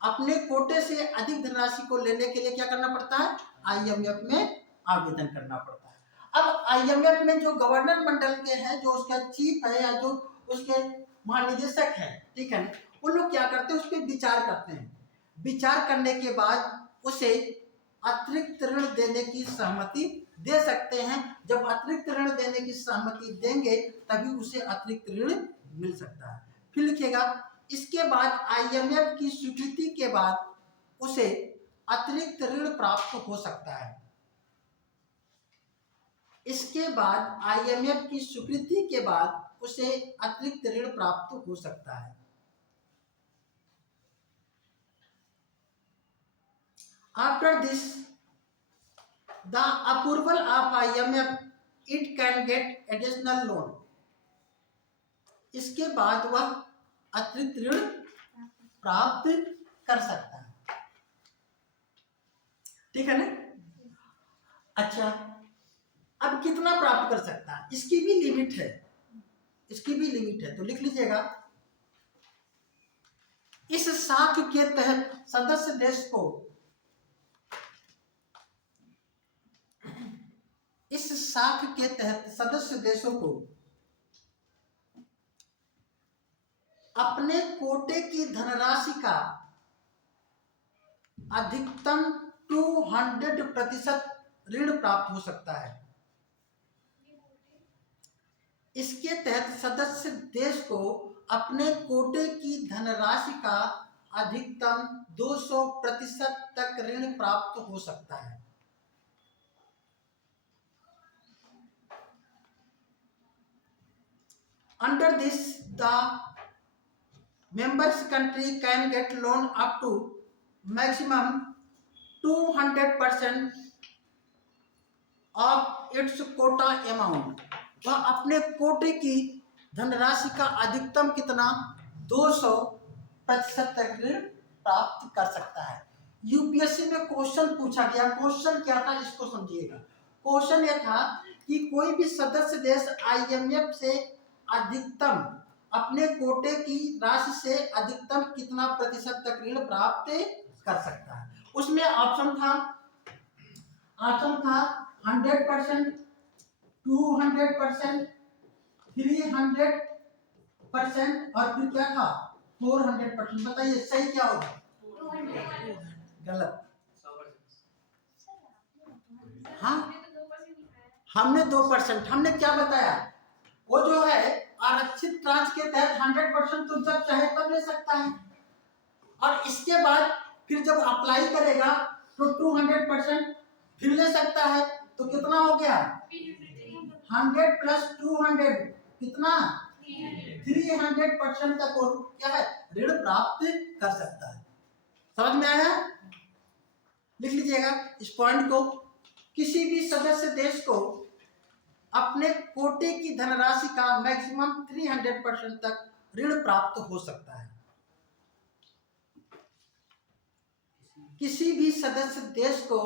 अपने कोटे से अधिक धनराशि को लेने के लिए क्या करना पड़ता है? आईएमएफ में आवेदन करना पड़ता है। अब आईएमएफ में जो गवर्नर मंडल के हैं, जो उसका चीफ है या जो उसके महानिदेशक हैं, ठीक है, वो लोग क्या करते हैं, उस पर विचार करते हैं। विचार करने के बाद उसे अतिरिक्त ऋण देने की सहमति दे सकते हैं। जब अतिरिक्त ऋण देने की सहमति देंगे तभी उसे अतिरिक्त ऋण मिल सकता है। फिर लिखिएगा इसके बाद आईएमएफ की स्वीकृति के बाद उसे अतिरिक्त ऋण प्राप्त हो सकता है। इसके बाद आईएमएफ की स्वीकृति के बाद उसे अतिरिक्त ऋण प्राप्त हो सकता है। After this, the approval of IMF, it can get additional loan। इसके बाद वह अतिरिक्त ऋण प्राप्त कर सकता है। ठीक है ना? अच्छा, अब कितना प्राप्त कर सकता है, इसकी भी लिमिट है, इसकी भी लिमिट है। तो लिख लीजिएगा इस साख के तहत सदस्य देश को, इस साख के तहत सदस्य देशों को अपने कोटे की धनराशि का अधिकतम 200% ऋण प्राप्त हो सकता है। इसके तहत सदस्य देश को अपने कोटे की धनराशि का अधिकतम 200% तक ऋण प्राप्त हो सकता है। Under this, the members country can get loan up to maximum 200% of its quota amount। वह अपने कोटे की धनराशि का अधिकतम कितना 200% तक ऋण प्राप्त कर सकता है। यूपीएससी में क्वेश्चन पूछा गया, क्वेश्चन क्या था इसको समझिएगा। क्वेश्चन यह था कि कोई भी सदस्य देश आईएमएफ से अधिकतम अपने कोटे की राशि से अधिकतम कितना प्रतिशत तक ऋण प्राप्त कर सकता है। उसमें ऑप्शन था 100%, 200%, 300% और फिर क्या था 400%। बताइए सही क्या होगा? गलत। हाँ, हमने 2%, हमने क्या बताया, वो जो है आरक्षित ट्रांच के तहत 100% तो जब चाहे तब ले सकता है, और इसके बाद फिर जब अप्लाई करेगा तो 200% फिर ले सकता है। तो कितना हो गया 100 प्लस 200 कितना 300% तक वो क्या है ऋण प्राप्त कर सकता है। समझ में आया? लिख लीजिएगा इस पॉइंट को। किसी भी सदस्य देश को अपने कोटे की धनराशि का मैक्सिमम 300% तक ऋण प्राप्त हो सकता है। किसी भी सदस्य देश को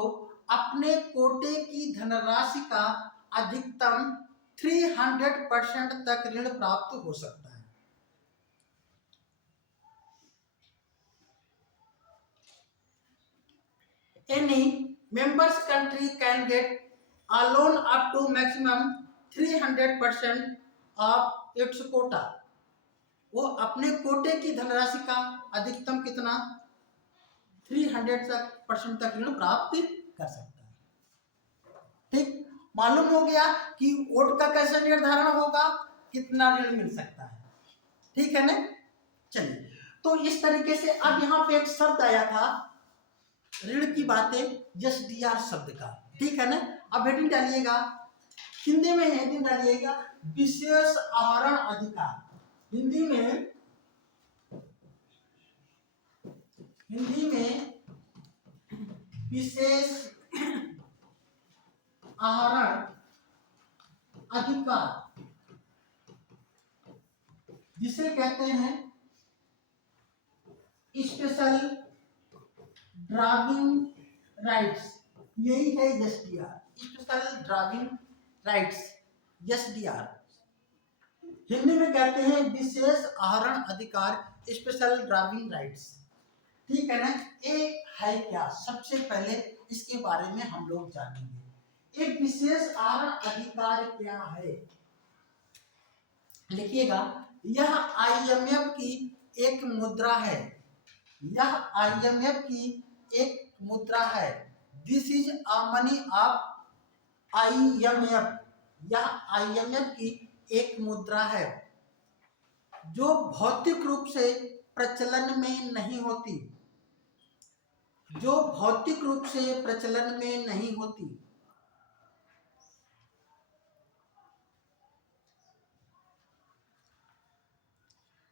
अपने कोटे की धनराशि का अधिकतम 300% तक ऋण प्राप्त हो सकता है। Any members country can get a loan up to maximum 300% of its quota। वो अपने कोटे की धनराशि का अधिकतम कितना 300% तक ऋण प्राप्त कर सकता है। ठीक, मालूम हो गया कि वोट का कैसे निर्धारण होगा, कितना ऋण मिल सकता है। ठीक है ना। चलिए, तो इस तरीके से अब यहाँ पे एक शब्द आया था ऋण की बातें, एसडीआर शब्द का। ठीक है ना। अब हेडिंग डालिएगा, हिंदी में हेडिंग डालिएगा विशेष आहरण अधिकार। हिंदी में विशेष आहरण अधिकार, जिसे कहते हैं स्पेशल ड्राइविंग राइट्स, यही है SDR, special driving rights, SDR. Hindi में कहते हैं विशेष आहरण अधिकार, स्पेशल ड्राइविंग राइट्स। ठीक है ना। ये है क्या, सबसे पहले इसके बारे में हम लोग जानेंगे। एक विशेष आहरण अधिकार क्या है, लिखिएगा। यह आईएमएफ की एक मुद्रा है, यह आईएमएफ की एक मुद्रा है। This is a money of IMF, यह आईएमएफ की एक मुद्रा है जो भौतिक रूप से प्रचलन में नहीं होती, जो भौतिक रूप से प्रचलन में नहीं होती।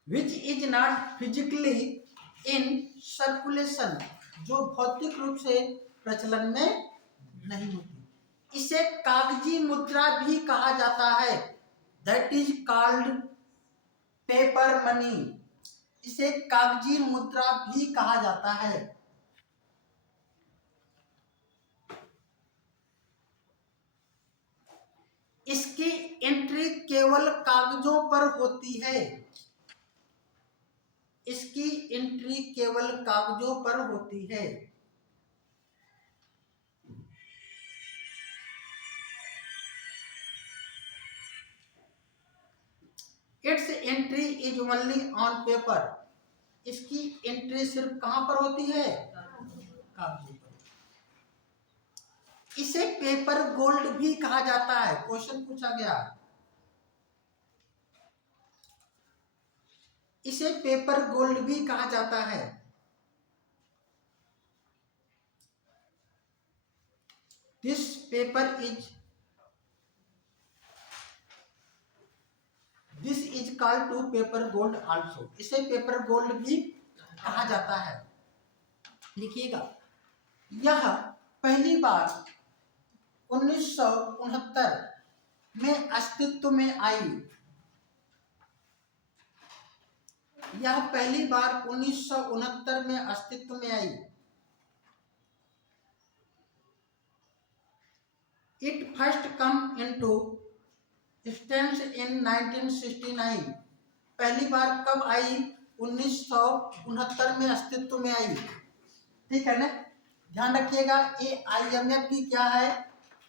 Which is not physically in circulation, जो भौतिक रूप से प्रचलन में नहीं होती। इसे कागजी मुद्रा भी कहा जाता है, that is called paper money, इसे कागजी मुद्रा भी कहा जाता है। इसकी एंट्री केवल कागजों पर होती है, इसकी एंट्री केवल कागजों पर होती है। It's entry is only on paper, इसकी एंट्री सिर्फ कहां पर होती है, कागजों पर। इसे पेपर गोल्ड भी कहा जाता है, क्वेश्चन पूछा गया। इसे पेपर गोल्ड भी कहा जाता है। This paper is called to paper gold also, इसे पेपर गोल्ड भी कहा जाता है। लिखिएगा, यह पहली बार 1969 में अस्तित्व में आई, यह पहली बार 1969 में अस्तित्व में आई। It first come into existence in 1969, पहली बार कब आई, 1969 में अस्तित्व में आई। ठीक है ना। ध्यान रखिएगा, ये आईएमएफ की क्या है,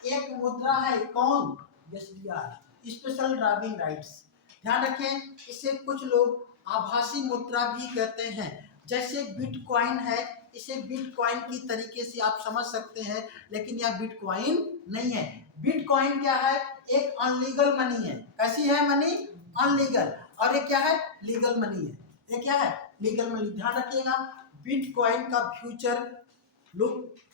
एक मुद्रा है। कौन, एसडीआर, स्पेशल ड्राइविंग राइट्स। ध्यान रखें, इसे कुछ लोग आभासी मुद्रा भी कहते हैं, जैसे बिटकॉइन है, इसे बिटकॉइन की तरीके से आप समझ सकते हैं, लेकिन यह बिटकॉइन नहीं है। बिटकॉइन क्या है, एक अनलीगल मनी है। कैसी है मनी, अनलीगल, और ये क्या है, लीगल मनी है। ये क्या है, लीगल मनी। ध्यान रखिएगा, बिटकॉइन का फ्यूचर लोग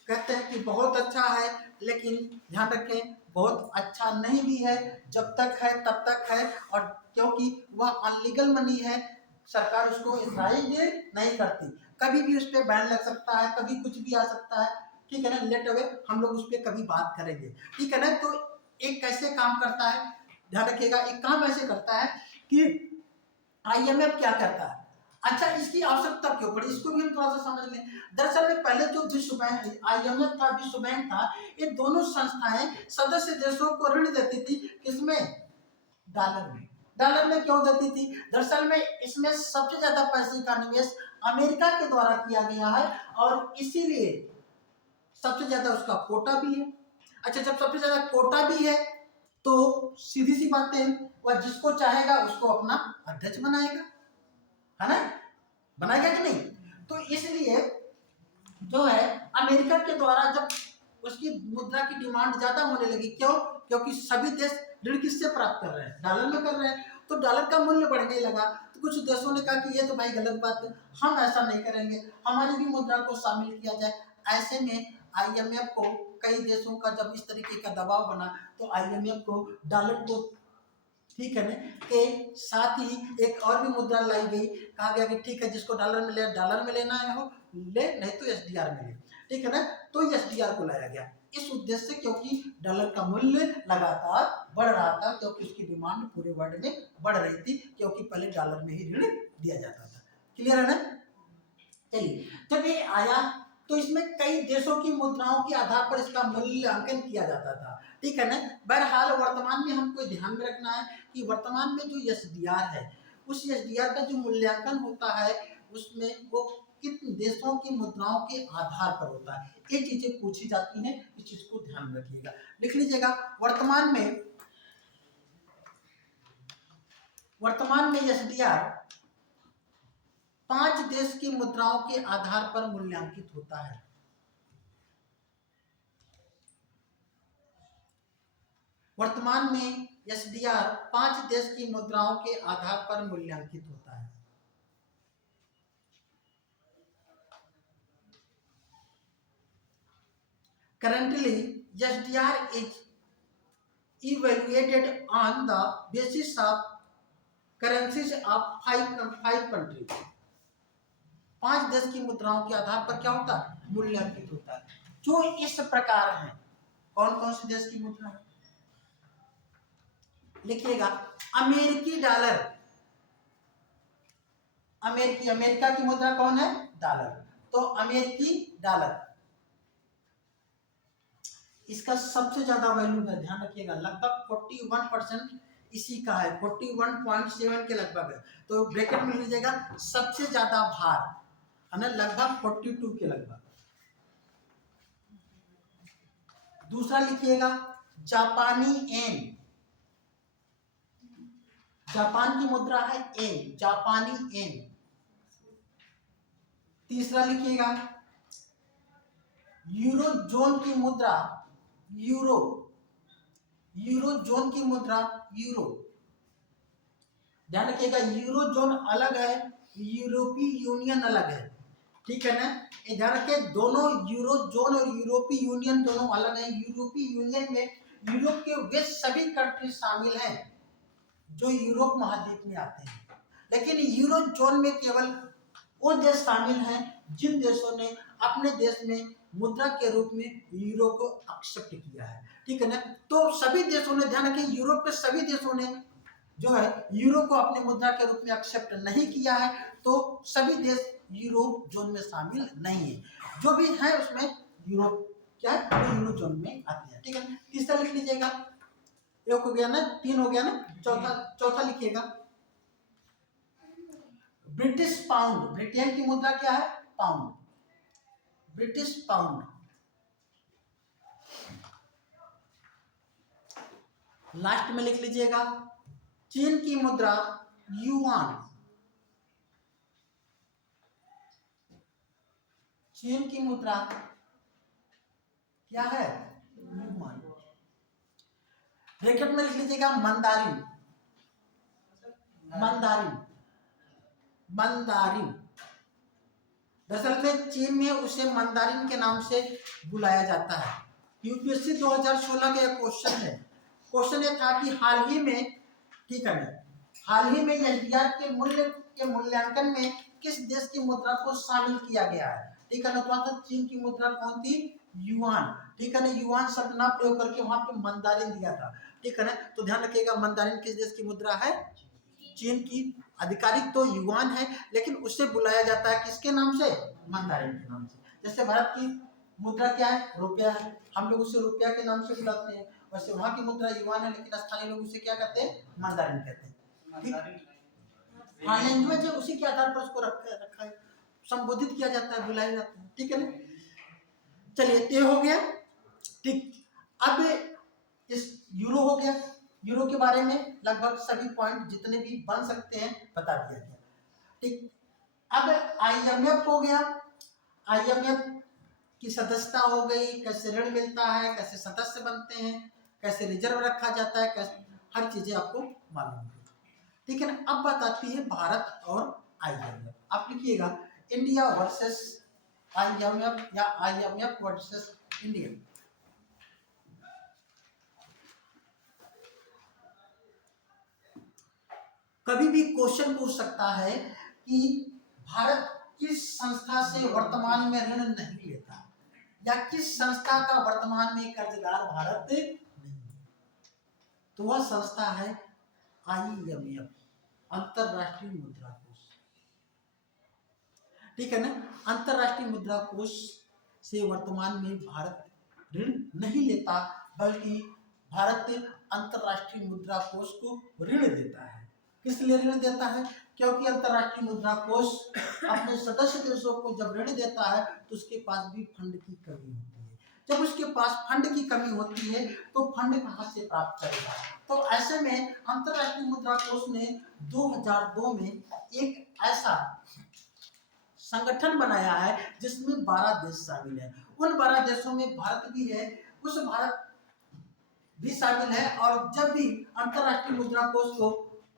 कहते हैं कि बहुत अच्छा है, लेकिन ध्यान रखें बहुत अच्छा नहीं भी है। जब तक है तब तक है, और क्योंकि वह अनलीगल मनी है, सरकार उसको इजराइज नहीं करती। कभी भी उस पर बैन लग सकता है, कभी कुछ भी आ सकता है। ठीक है ना। लेट अवे हम लोग उस पर कभी बात करेंगे। ठीक है ना। तो एक कैसे काम करता है, ध्यान रखिएगा, एक काम ऐसे करता है कि आईएमएफ क्या करता है। अच्छा, इसकी आवश्यकता क्यों पड़ी, इसको भी हम थोड़ा सा समझ लें। दरअसल में पहले जो विश्व बैंक, आईएमएफ था, विश्व बैंक था, ये दोनों संस्थाएं सदस्य देशों को ऋण देती थी। किसमें, डॉलर में। डॉलर में क्यों देती थी, दरअसल में इसमें सबसे ज्यादा पैसे का निवेश अमेरिका के द्वारा किया गया है, और इसीलिए सबसे ज्यादा उसका कोटा भी है। अच्छा, जब सबसे ज्यादा कोटा भी है तो सीधी सी बात है, वह जिसको चाहेगा उसको अपना अध्यक्ष बनाएगा। है ना, बनाएगा कि नहीं। तो इसलिए जो है अमेरिका के द्वारा जब उसकी मुद्रा की डिमांड ज्यादा होने लगी, क्यों, क्योंकि सभी देश ऋण किससे प्राप्त कर रहे हैं, डॉलर में कर रहे हैं, तो डॉलर का मूल्य बढ़ने लगा। तो कुछ देशों ने कहा कि ये तो भाई गलत बात है, हम ऐसा नहीं करेंगे, हमारी भी मुद्रा को शामिल किया जाए। ऐसे में आईएमएफ को, कई देशों का जब इस तरीके का दबाव बना तो आईएमएफ को डॉलर को, ठीक है ना, के साथ ही एक और भी मुद्रा लाई गई, कहा गया कि ठीक है जिसको डॉलर में ले, डॉलर में लेना है हो ले, नहीं तो एसडीआर में ले, ठीक है ना। तो एसडीआर को लाया गया इस उद्देश्य से, क्योंकि डॉलर का मूल्य लगातार बढ़ रहा था, क्योंकि उसकी डिमांड पूरे वर्ल्ड में बढ़ रही थी, क्योंकि पहले डॉलर में ही ऋण दिया जाता था। क्लियर है ना। चलिए, जब ये आया तो इसमें कई देशों की मुद्राओं के आधार पर इसका मूल्यांकन किया जाता था, ठीक है ना। बहरहाल वर्तमान में हमको ध्यान में रखना है कि वर्तमान में जो एसडीआर है, उस एसडीआर का जो मूल्यांकन होता है उसमें वो किन देशों की मुद्राओं के आधार पर होता है, ये चीजें पूछी जाती हैं, इस चीज को ध्यान में रखिएगा, लिख लीजिएगा। वर्तमान में एसडीआर 5 देश की मुद्राओं के आधार पर मूल्यांकित होता है। वर्तमान में एसडीआर 5 देश की मुद्राओं के आधार पर मूल्यांकित होता है। Currently, SDR is evaluated on the basis of currencies of 5 countries। 5 देश की मुद्राओं के आधार पर क्या होता है, मूल्यांकित होता है, जो इस प्रकार है। कौन कौन से देश की मुद्रा है, लिखिएगा। अमेरिकी डॉलर, अमेरिका की मुद्रा कौन है, डॉलर, तो अमेरिकी डॉलर, इसका सबसे ज्यादा वैल्यू है, ध्यान रखिएगा, लगभग 41% इसी का है, 41.7 के लगभग है। तो ब्रैकेट में लीजिएगा, सबसे ज्यादा भार है ना, लगभग 42 के लगभग। दूसरा लिखिएगा जापानी येन, जापान की मुद्रा है येन, जापानी येन। तीसरा लिखिएगा यूरो जोन की मुद्रा, यूरो जोन की मुद्रा, यूरो, ध्यान रखिएगा, यूरो जोन अलग है, यूरोपीय यूनियन अलग है, ठीक है ना। ये ध्यान रखिए, दोनों यूरो जोन और यूरोपीय यूनियन दोनों अलग है। यूरोपीय यूनियन में यूरोप के वे सभी कंट्री शामिल हैं जो यूरोप महाद्वीप में आते हैं, लेकिन यूरो जोन में केवल वो देश शामिल हैं जिन देशों ने अपने देश में मुद्रा के रूप में यूरो को एक्सेप्ट किया है, ठीक है ना। तो सभी देशों ने, ध्यान रखिए, यूरोप के सभी देशों ने जो है यूरो को अपने मुद्रा के रूप में एक्सेप्ट नहीं किया है, तो सभी देश यूरो जोन में शामिल नहीं है। जो भी है उसमें यूरोप क्या है, यूरो जोन में आते हैं, ठीक है। तीसरा लिख लीजिएगा, एक हो गया ना, 3 हो गया ना, चौथा लिखिएगा ब्रिटिश पाउंड। ब्रिटेन की मुद्रा क्या है, पाउंड, ब्रिटिश पाउंड। लास्ट में लिख लीजिएगा चीन की मुद्रा युआन, चीन की मुद्रा क्या है, युआन। ब्रैकेट में लिख लीजिएगा मंदारिन, मंदारिन, मंदारिन। दरअसल में चीन में उसे मंदारिन के नाम से बुलाया जाता है। यूपीएससी 2016 का एक क्वेश्चन है, क्वेश्चन ये था कि हाल ही में, ठीक है, हाल ही में एसडीआर के मूल्यांकन में किस देश की मुद्रा को शामिल किया गया है, ठीक है ना। तो चीन की मुद्रा कौन थी, युआन, ठीक है ना। युआन शब्द ना प्रयोग करके वहां पे मंदारिन दिया था, ठीक है ना। तो ध्यान रखिएगा, मंदारिन किस देश की मुद्रा है, चीन की। आधिकारिक तो युआन है, लेकिन उससे बुलाया जाता है किसके नाम से, मंदारिन के नाम से। जैसे भारत की मुद्रा क्या है, रुपया है, हम लोग उसे रुपया के नाम से बुलाते हैं, वैसे वहां की मुद्रा युआन है, लेकिन स्थानीय लोग उसे क्या कहते हैं, मंदारिन कहते हैं, ठीक। हाँ, लैंग्वेज है, उसी के आधार पर उसको रखा है, संबोधित किया जाता है, बुलाया जाता है, ठीक है ना। चलिए, ये हो गया, ठीक। अब इस यूरो हो गया, यूरो के बारे में लगभग सभी पॉइंट जितने भी बन सकते हैं बता दिया गया, ठीक, अब IMF हो गया, IMF की सदस्यता हो गई, कैसे ऋण मिलता है, कैसे सदस्य बनते हैं, कैसे रिजर्व रखा जाता है, कैसे हर चीजें आपको मालूम है। ठीक है ना। अब बात आती है भारत और IMF। आप लिखिएगा इंडिया वर्सेस IMF या IMF वर्सेस इंडिया। कभी भी क्वेश्चन पूछ सकता है कि भारत किस संस्था से वर्तमान में ऋण नहीं लेता, या किस संस्था का वर्तमान में कर्जदार भारत नहीं है। तो वह संस्था है IMF, अंतरराष्ट्रीय मुद्रा कोष। ठीक है ना। अंतरराष्ट्रीय मुद्रा कोष से वर्तमान में भारत ऋण नहीं लेता, बल्कि भारत अंतरराष्ट्रीय मुद्रा कोष को ऋण देता है। किस लिए ऋण देता है? क्योंकि अंतरराष्ट्रीय मुद्रा कोष अपने सदस्य देशों को जब ऋण देता है तो उसके पास भी फंड की कमी होती है। जब उसके पास फंड की कमी होती है तो फंड कहां से प्राप्त करेगा? तो ऐसे में अंतरराष्ट्रीय मुद्रा कोष ने 2002 में एक ऐसा संगठन बनाया है जिसमें 12 देश शामिल है। उन 12 देशों में भारत भी है, उस भारत भी शामिल है। और जब भी अंतरराष्ट्रीय मुद्रा कोष को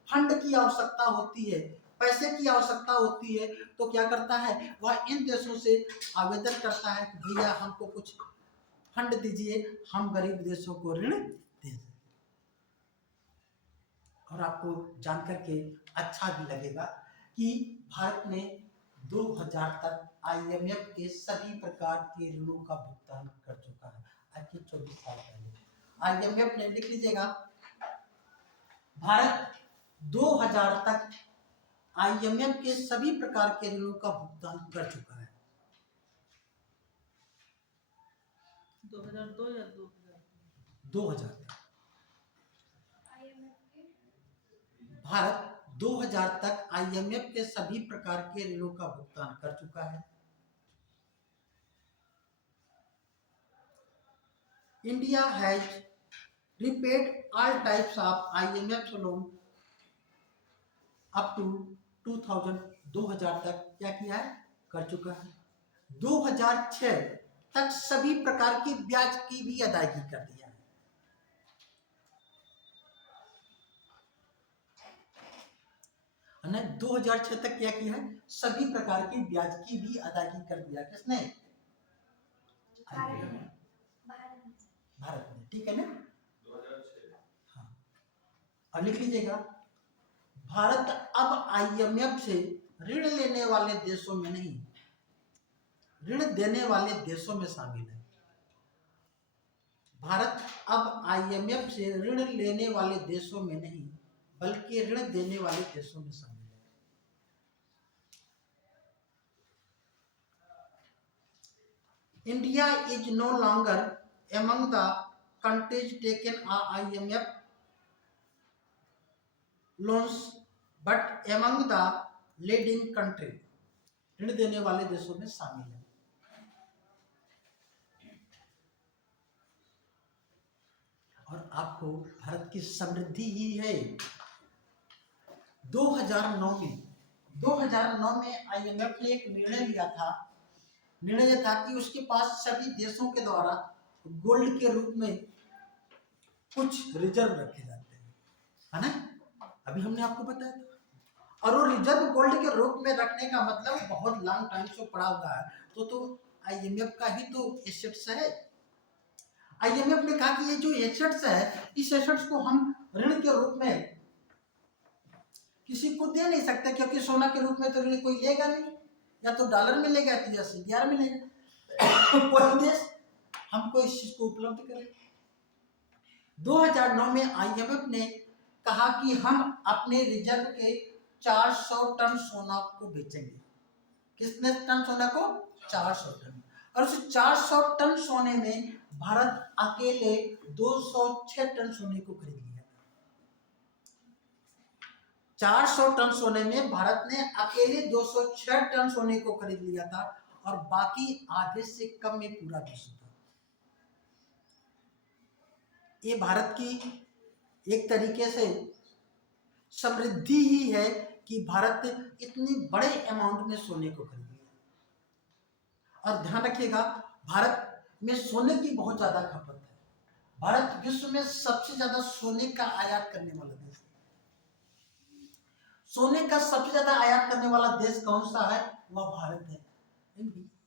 फंड की आवश्यकता होती है, पैसे की आवश्यकता होती है, तो क्या करता है, वह इन देशों से आवेदन करता है कि भैया हमको कुछ फंड दीजिए, हम गरीब देशों को ऋण दे दें। और आपको जानकर के अच्छा भी लगेगा कि भारत ने 2000 तक IMF के सभी प्रकार के ऋणों का भुगतान कर चुका है। आज के 24 साल पहले IMF ने, लिख लीजिएगा, भारत 2000 तक IMF के सभी प्रकार के ऋणों का भुगतान कर चुका है। 2002 या 2000 तक भारत 2000 तक IMF के सभी प्रकार के ऋणों का भुगतान कर चुका है। India has repaid all types of IMF loan up to 2000 तक क्या किया है, कर चुका है। 2006 तक सभी प्रकार की ब्याज की भी अदायगी कर दिया है। ने 2006 तक क्या किया है, सभी प्रकार की ब्याज की भी अदायगी कर दिया। किसने? भारत ने। ठीक है ना। 2006। हाँ, और लिख लीजिएगा, भारत अब IMF से ऋण लेने वाले देशों में नहीं, ऋण देने वाले देशों में शामिल है। भारत अब IMF से ऋण लेने वाले देशों में नहीं, बल्कि ऋण देने वाले देशों में शामिल है। India is no longer among the countries taken IMF loans, but among the leading country, ऋण देने वाले देशों में शामिल है। और आपको भारत की समृद्धि ही है। 2009 में IMF ने एक निर्णय लिया था। निर्णय यह था कि उसके पास सभी देशों के द्वारा गोल्ड के रूप में कुछ रिजर्व रखे जाते हैं, है ना। अभी हमने आपको बताया था। और वो रिजर्व गोल्ड के रूप में रखने का मतलब बहुत लॉन्ग टाइम से पड़ा हुआ है, तो IMF का ही तो एसेट्स है। IMF ने कहा कि ये जो एसेट्स है, इस एसेट्स को हम ऋण के रूप में किसी को दे नहीं सकते, क्योंकि सोना के रूप में तो ऋण कोई लेगा नहीं, या तो डॉलर में लेगा या CDR में लेगा। कोई देश हमको इस चीज को उपलब्ध करे। 2009 में IMF ने कहा कि हम अपने रिजर्व के 400 टन सोना को बेचेंगे। कितने टन सोना को? 400 टन। और उस 400 टन सोने में भारत अकेले 206 टन सोने को खरीद लिया। 400 टन सोने में भारत ने अकेले 206 टन सोने को खरीद लिया था, और बाकी आधे से कम में पूरा विश्व था। ये भारत की एक तरीके से समृद्धि ही है कि भारत इतनी बड़े अमाउंट में सोने को खरीद लिया। और ध्यान रखिएगा, भारत में सोने की बहुत ज्यादा खपत है। भारत विश्व में सबसे ज्यादा सोने का आयात करने वाला देश है। सोने का सबसे ज्यादा आयात करने वाला देश कौन सा है? वह भारत है।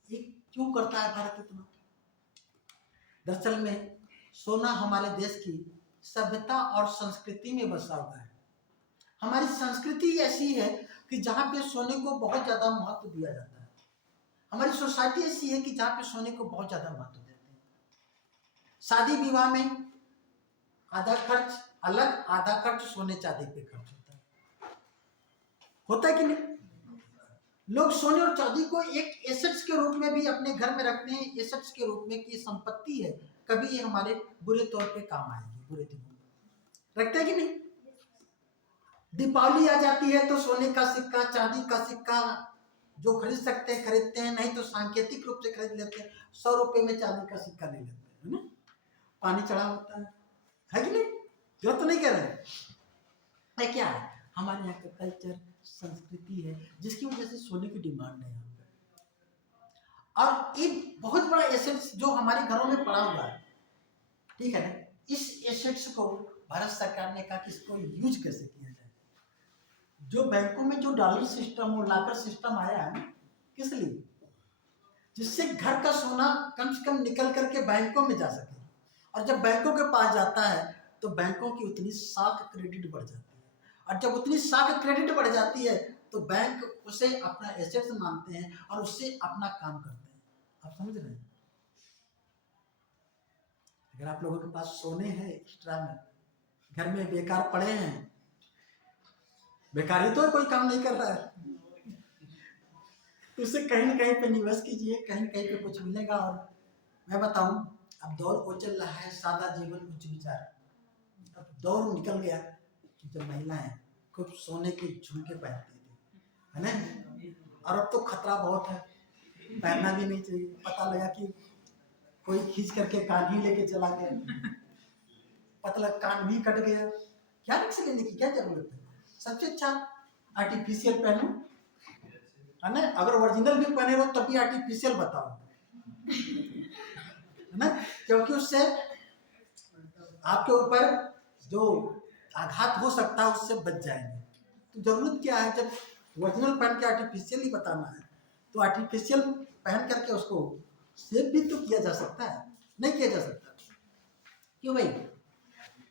ये क्यों करता है भारत इतना? दरअसल में सोना हमारे देश की सभ्यता और संस्कृति में बसा हुआ है। हमारी संस्कृति ऐसी है कि जहाँ पे सोने को बहुत ज्यादा महत्व दिया जाता है। हमारी सोसाइटी ऐसी है कि जहाँ पे सोने को बहुत ज्यादा महत्व देते हैं। शादी विवाह में आधा खर्च अलग, आधा खर्च सोने चांदी पे खर्च होता है कि नहीं? लोग सोने और चांदी को एक एसेट्स के रूप में भी अपने घर में रखते हैं, एसेट्स के रूप में कि संपत्ति है, कभी ये हमारे बुरे तौर पे काम आएगी, बुरे दिनों में रखते हैं कि नहीं? दीपावली आ जाती है तो सोने का सिक्का, चांदी का सिक्का जो खरीद सकते हैं खरीदते हैं, नहीं तो सांकेतिक रूप से खरीद लेते हैं। 100 रुपए में चांदी का सिक्का ले लेते हैं, है ना? पानी चढ़ा होता है कि नहीं? जो तो नहीं कह रहे हैं। क्या है हमारे यहाँ का कल्चर, संस्कृति है, जिसकी वजह से सोने की डिमांड है यहाँ पे। और एक बहुत बड़ा एसेट्स जो हमारे घरों में पड़ा हुआ है, ठीक है ना, इस एसेट्स को भारत सरकार ने कहा कि इसको यूज कैसे किया जाए। जो बैंकों में जो डॉलर सिस्टम और लॉकर सिस्टम आया है, किस लिए? जिससे घर का सोना कम से कम निकल करके बैंकों में जा सके। और जब बैंकों के पास जाता है तो बैंकों की उतनी साख क्रेडिट बढ़ जाती है, और जब उतनी साख क्रेडिट बढ़ जाती है तो बैंक उसे अपना एसेट्स मानते हैं और उससे अपना काम करते हैं। आप समझ रहे हैं? अगर आप लोगों के पास सोने हैं एक्स्ट्रा में, घर में बेकार पड़े हैं, बेकार ही तो कोई काम नहीं कर रहा है, तो उसे कहीं ना कहीं पे निवेश कीजिए, कहीं ना कहीं पे कुछ मिलेगा। और मैं बताऊं, अब दौर वो चल रहा है सादा जीवन उच्च विचार। अब दौर निकल गया कि जब महिलाएं खूब सोने के झुमके पहनती थी, है ना? और अब तो खतरा बहुत है, पहनना भी नहीं चाहिए। पता लगा कि कोई खींच करके कान ही लेके चला गया, पता लगा कान भी कट गया। क्या रिक्स लेने की क्या जरूरत है? सबसे अच्छा आर्टिफिशियल पहनो, है ना? अगर ओरिजिनल भी पहने हो तब भी आर्टिफिशियल बताओ, है ना? क्योंकि उससे आपके ऊपर जो आघात हो सकता है उससे बच जाएंगे। तो जरूरत क्या है, जब ओरिजिनल पहन के आर्टिफिशियल ही बताना है तो आर्टिफिशियल पहन करके उसको सेव भी तो किया जा सकता है, नहीं किया जा सकता? क्यों भाई?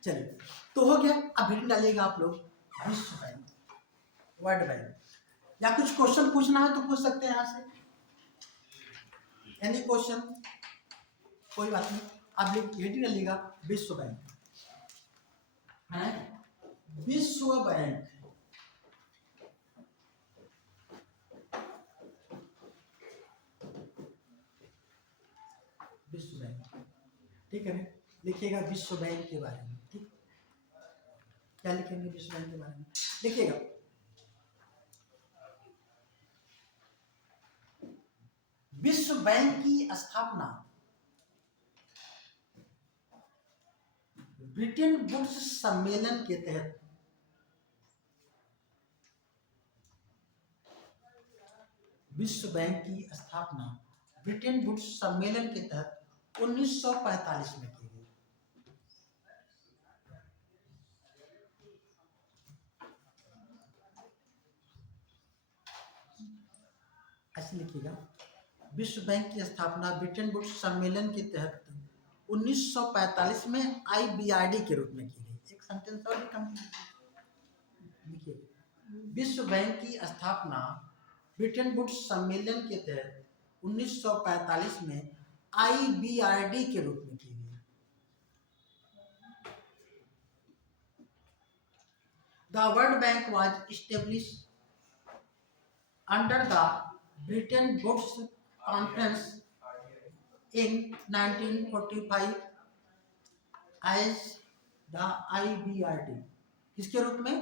चलिए, तो हो गया। अब हिट डालिएगा आप लोग विश्व बैंक, वर्ल्ड बैंक, या कुछ क्वेश्चन पूछना है तो पूछ सकते हैं यहाँ से, एनी क्वेश्चन, कोई बात नहीं। आप हिट डालिएगा विश्व बैंक, है विश्व बैंक। विश्व बैंक, ठीक है ना? लिखिएगा विश्व बैंक के बारे में, ठीक? क्या लिखेंगे विश्व बैंक के बारे में? लिखिएगा विश्व बैंक की स्थापना ब्रिटेन वुड्स सम्मेलन के तहत विश्व बैंक की स्थापना ब्रिटेन वुड्स सम्मेलन के तहत 1945 में की गई। ऐसे लिखिएगा, विश्व बैंक की स्थापना ब्रिटेन वुड्स सम्मेलन के तहत 1945 में IBRD के रूप में की गई। एक सेंटेंस और लिखिए, विश्व बैंक की स्थापना ब्रिटेन वुड्स सम्मेलन के तहत 1945 में IBRD के रूप में की गई। The World Bank was established under the Bretton Woods Conference in 1945 as the IBRD। किसके रूप में?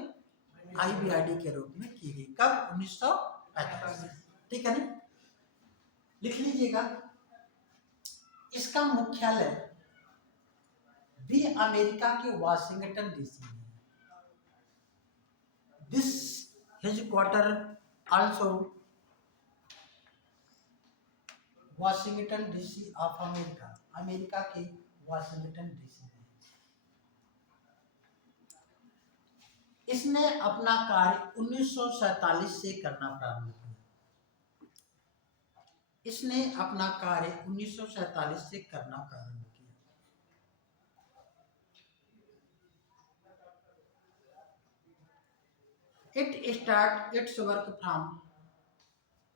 IBRD के रूप में की गई। कब? 1945। ठीक है ना? लिख लीजिएगा। इसका मुख्यालय भी अमेरिका के वाशिंगटन DC में। This headquarter also Washington DC of America, America के वाशिंगटन डीसी में। इसने अपना कार्य 1947 से करना प्रारंभ किया। इसने अपना कार्य 1947 से करना प्रारंभ किया। It start its work from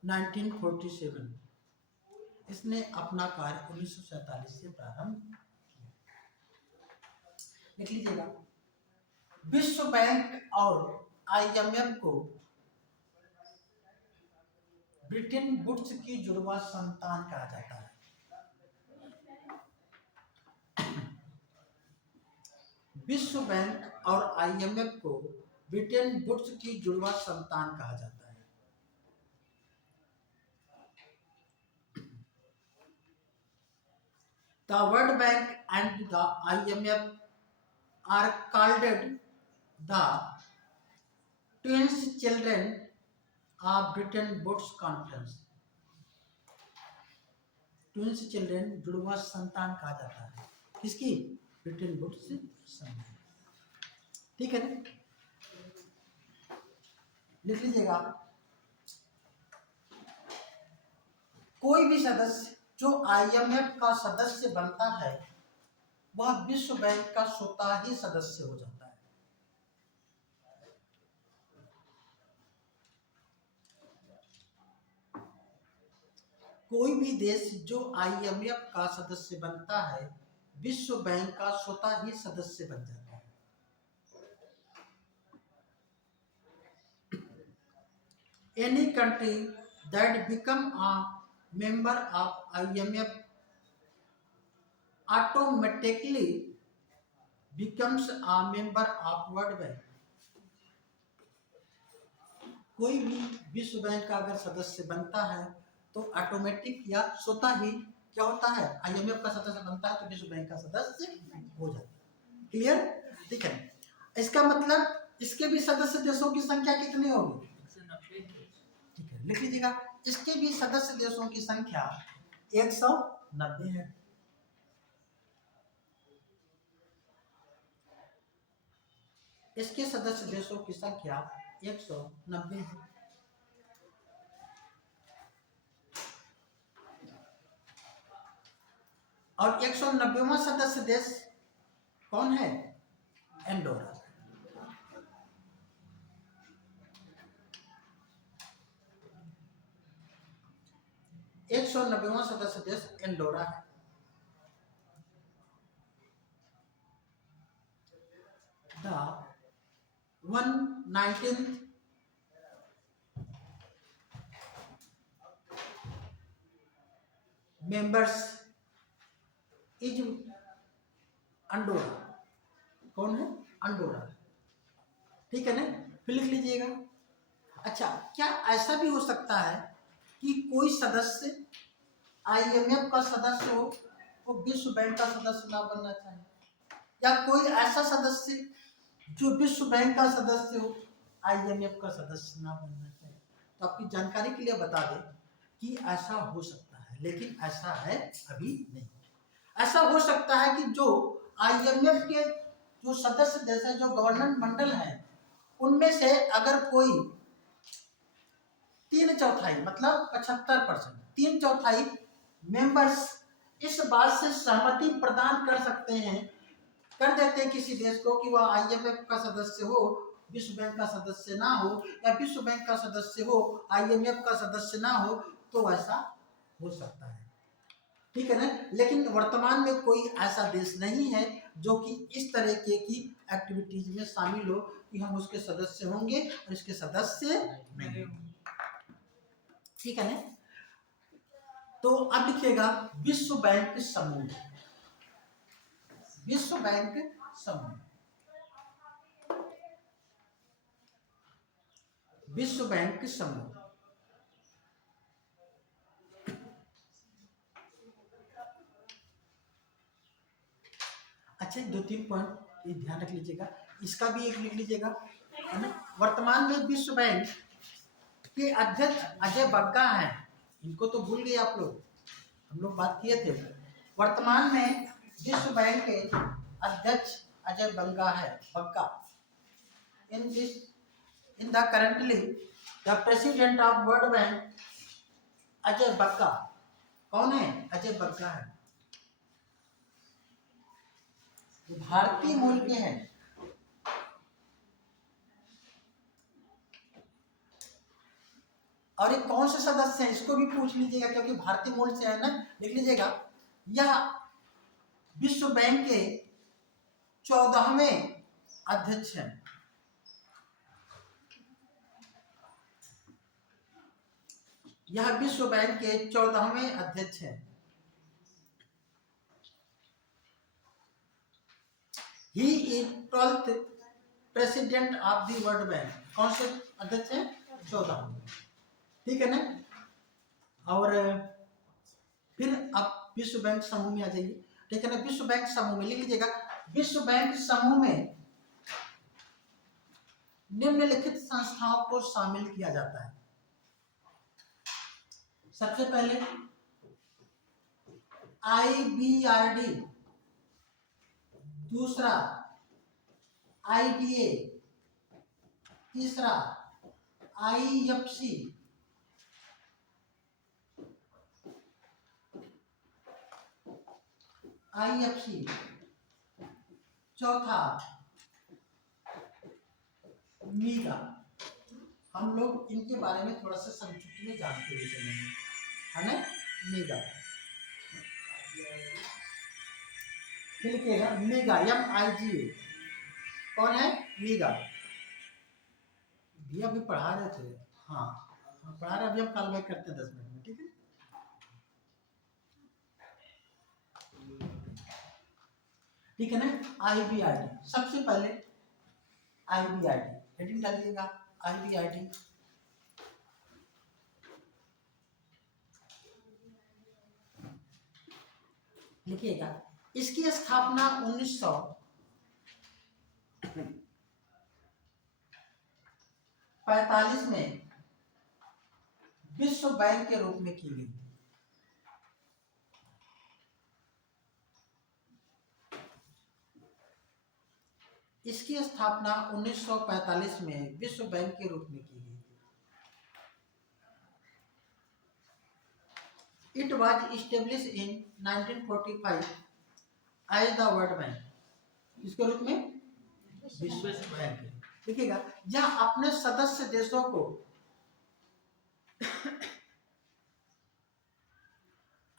1947। इसने अपना कार्य 1947 से प्रारंभ किया। लिख लीजिएगा, विश्व बैंक और आईएमएफ को ब्रिटेन वुड्स की जुड़वा संतान कहा जाता है। विश्व बैंक और आईएमएफ को ब्रिटेन वुड्स की जुड़वा संतान कहा जाता है। The World Bank and the IMF are called the twin children of Bretton Woods Conference। Twins children जुड़वा संतान कहा जाता है किसकी? ब्रिटेन वुड्स संतान। ठीक है ना, लिख लीजिएगा, कोई भी सदस्य जो आईएमएफ का सदस्य बनता है वह विश्व बैंक का स्वतः ही सदस्य हो जाता है। कोई भी देश जो आईएमएफ का सदस्य बनता है विश्व बैंक का स्वतः ही सदस्य बन जाता है। Any country that become a member of IMF automatically becomes a member of World Bank। कोई भी विश्व बैंक का अगर सदस्य बनता है तो ऑटोमेटिक या स्वतः ही क्या होता है, आईएमएफ का सदस्य बनता है तो विश्व बैंक का सदस्य हो जाता है। क्लियर? ठीक है, इसका मतलब इसके भी सदस्य देशों की संख्या कितनी होगी? ठीक है, लिख लीजिएगा, इसके भी सदस्य देशों की संख्या 190 है। इसके सदस्य देशों की संख्या 190 है। और 190वां सदस्य देश कौन है? एंडोरा। एक 190वां सदस्य देश एंडोरा है। The 119th members is Andorra. कौन है? अंडोरा। ठीक है ना, फिर लिख लीजिएगा। अच्छा, क्या ऐसा भी हो सकता है कि कोई सदस्य आईएमएफ का सदस्य हो वो विश्व बैंक का सदस्य ना बनना चाहे, या कोई ऐसा सदस्य जो विश्व बैंक का सदस्य हो आईएमएफ का सदस्य ना बनना चाहे? तो आपकी जानकारी के लिए बता दें कि ऐसा हो सकता है, लेकिन ऐसा है अभी नहीं। ऐसा हो सकता है कि जो आईएमएफ के जो सदस्य देश है, जो गवर्नर मंडल है, उनमें से अगर कोई 3/4 मतलब 75%, 3/4 मेंबर्स इस बात से सहमति प्रदान कर सकते हैं, कर देते हैं किसी देश को कि वह आईएमएफ का सदस्य हो, विश्व बैंक का सदस्य ना हो, या विश्व बैंक का सदस्य हो आईएमएफ का सदस्य ना हो, तो ऐसा हो सकता है। ठीक है ना, लेकिन वर्तमान में कोई ऐसा देश नहीं है जो कि इस तरह की एक्टिविटीज में शामिल हो कि हम उसके सदस्य होंगे और इसके सदस्य नहीं। ठीक है ना, तो अब लिखिएगा विश्व बैंक समूह। विश्व बैंक समूह, विश्व बैंक समूह। अच्छा, 2-3 पॉइंट ध्यान रख लीजिएगा, इसका भी एक लिख लीजिएगा। है ना? वर्तमान में विश्व बैंक के अध्यक्ष अजय बग्गा हैं। इनको तो भूल गए आप लोग, हम लोग बात किए थे। वर्तमान में विश्व बैंक के अध्यक्ष अजय बग्गा है, Bagga. In the currently the president of world bank Ajay Bagga. कौन है? अजय बग्गा है, भारतीय मूल के हैं। और ये कौन से सदस्य हैं इसको भी पूछ लीजिएगा, क्योंकि भारतीय मूल से है ना, लिख लीजिएगा। यह विश्व बैंक के 14वें अध्यक्ष हैं। यह विश्व बैंक के 14वें अध्यक्ष हैं। He is 12th president of the world bank. कौन से अध्यक्ष हैं? 14। ठीक है ना? और फिर आप विश्व बैंक समूह में आ जाइए। ठीक है ना? विश्व बैंक समूह में लिख लीजिएगा, विश्व बैंक समूह में निम्नलिखित संस्थाओं को शामिल किया जाता है। सबसे पहले IBRD, दूसरा IDA, तीसरा IFC, चौथा मीगा। हम लोग इनके बारे में थोड़ा सा संक्षिप्त में जानते हुए चलेंगे, है ना? मीगा लिखिएगा, मीगा, MIGA। कौन है? मीगा। भैया अभी पढ़ा रहे थे, हाँ पढ़ा रहे, अभी हम कॉल बैक करते हैं 10 मिनट में, ठीक है? ठीक है ना? IBRD, सबसे पहले IBRD हेडिंग डालिएगा, IBRD। लिखिएगा, इसकी स्थापना 1945 में विश्व बैंक के रूप में की गई। इसकी स्थापना 1945 में विश्व बैंक के रूप में की गई। It was established in 1945 as the World Bank। इसके रूप में विश्व बैंक। देखिएगा, यह अपने सदस्य देशों को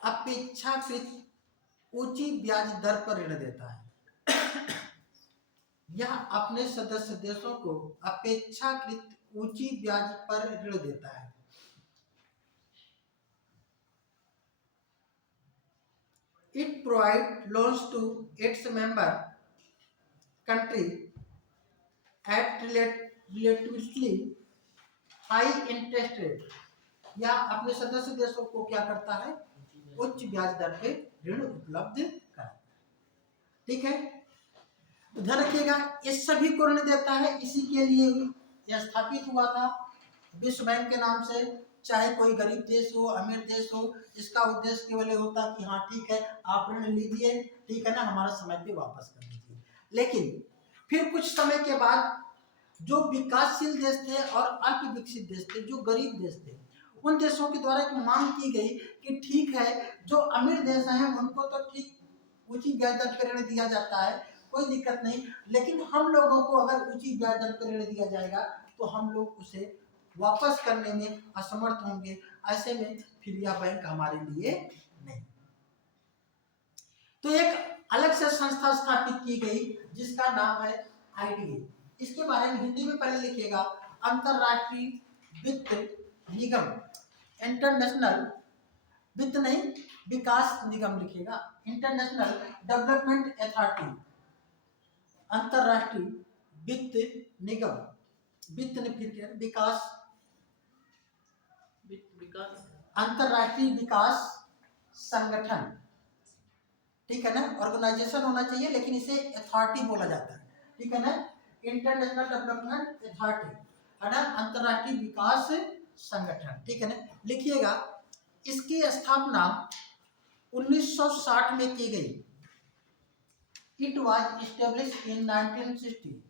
अपेक्षाकृत ऊंची ब्याज दर पर ऋण देता है। यह अपने सदस्य देशों को अपेक्षाकृत ऊंची ब्याज पर ऋण देता है। It provides loans to its member country at relatively high interest rate। यह अपने सदस्य देशों को क्या करता है? उच्च ब्याज दर पे ऋण उपलब्ध कराता है। ठीक है, तो ध्यान रखिएगा, इस सभी को ऋण देता है। इसी के लिए यह स्थापित हुआ था विश्व बैंक के नाम से। चाहे कोई गरीब देश हो, अमीर देश हो, इसका उद्देश्य केवल ये होता कि हाँ ठीक है, आप ऋण लीजिए, ठीक है ना, हमारा समय पे वापस कर दीजिए। लेकिन फिर कुछ समय के बाद जो विकासशील देश थे और अल्प विकसित देश थे, जो गरीब देश थे, उन देशों के द्वारा एक मांग की गई कि ठीक है, जो अमीर देश हैं उनको तो ठीक ऊंची ब्याज दर पर ऋण दिया जाता है, कोई दिक्कत नहीं, लेकिन हम लोगों को अगर ऊंची ब्याज दर पर ऋण दिया जाएगा तो हम लोग उसे वापस करने में असमर्थ होंगे। ऐसे में फिर यह बैंक हमारे लिए नहीं। तो एक अलग से संस्था स्थापित की गई जिसका नाम है IDA। इसके बारे में हिंदी में पहले लिखिएगा, अंतरराष्ट्रीय वित्त निगम। इंटरनेशनल वित्त नहीं, विकास निगम लिखिएगा, इंटरनेशनल डेवलपमेंट अथॉरिटी। अंतरराष्ट्रीय वित्त निगम, वित्त ने फिर क्या, विकास, अंतरराष्ट्रीय विकास संगठन। ठीक है ना, ऑर्गेनाइजेशन होना चाहिए लेकिन इसे अथॉरिटी बोला जाता है। ठीक है ना, इंटरनेशनल डेवलपमेंट अथॉरिटी, है ना, अंतर्राष्ट्रीय विकास संगठन, ठीक है ना। लिखिएगा, इसकी स्थापना 1960 में की गई। It was establish in 1960।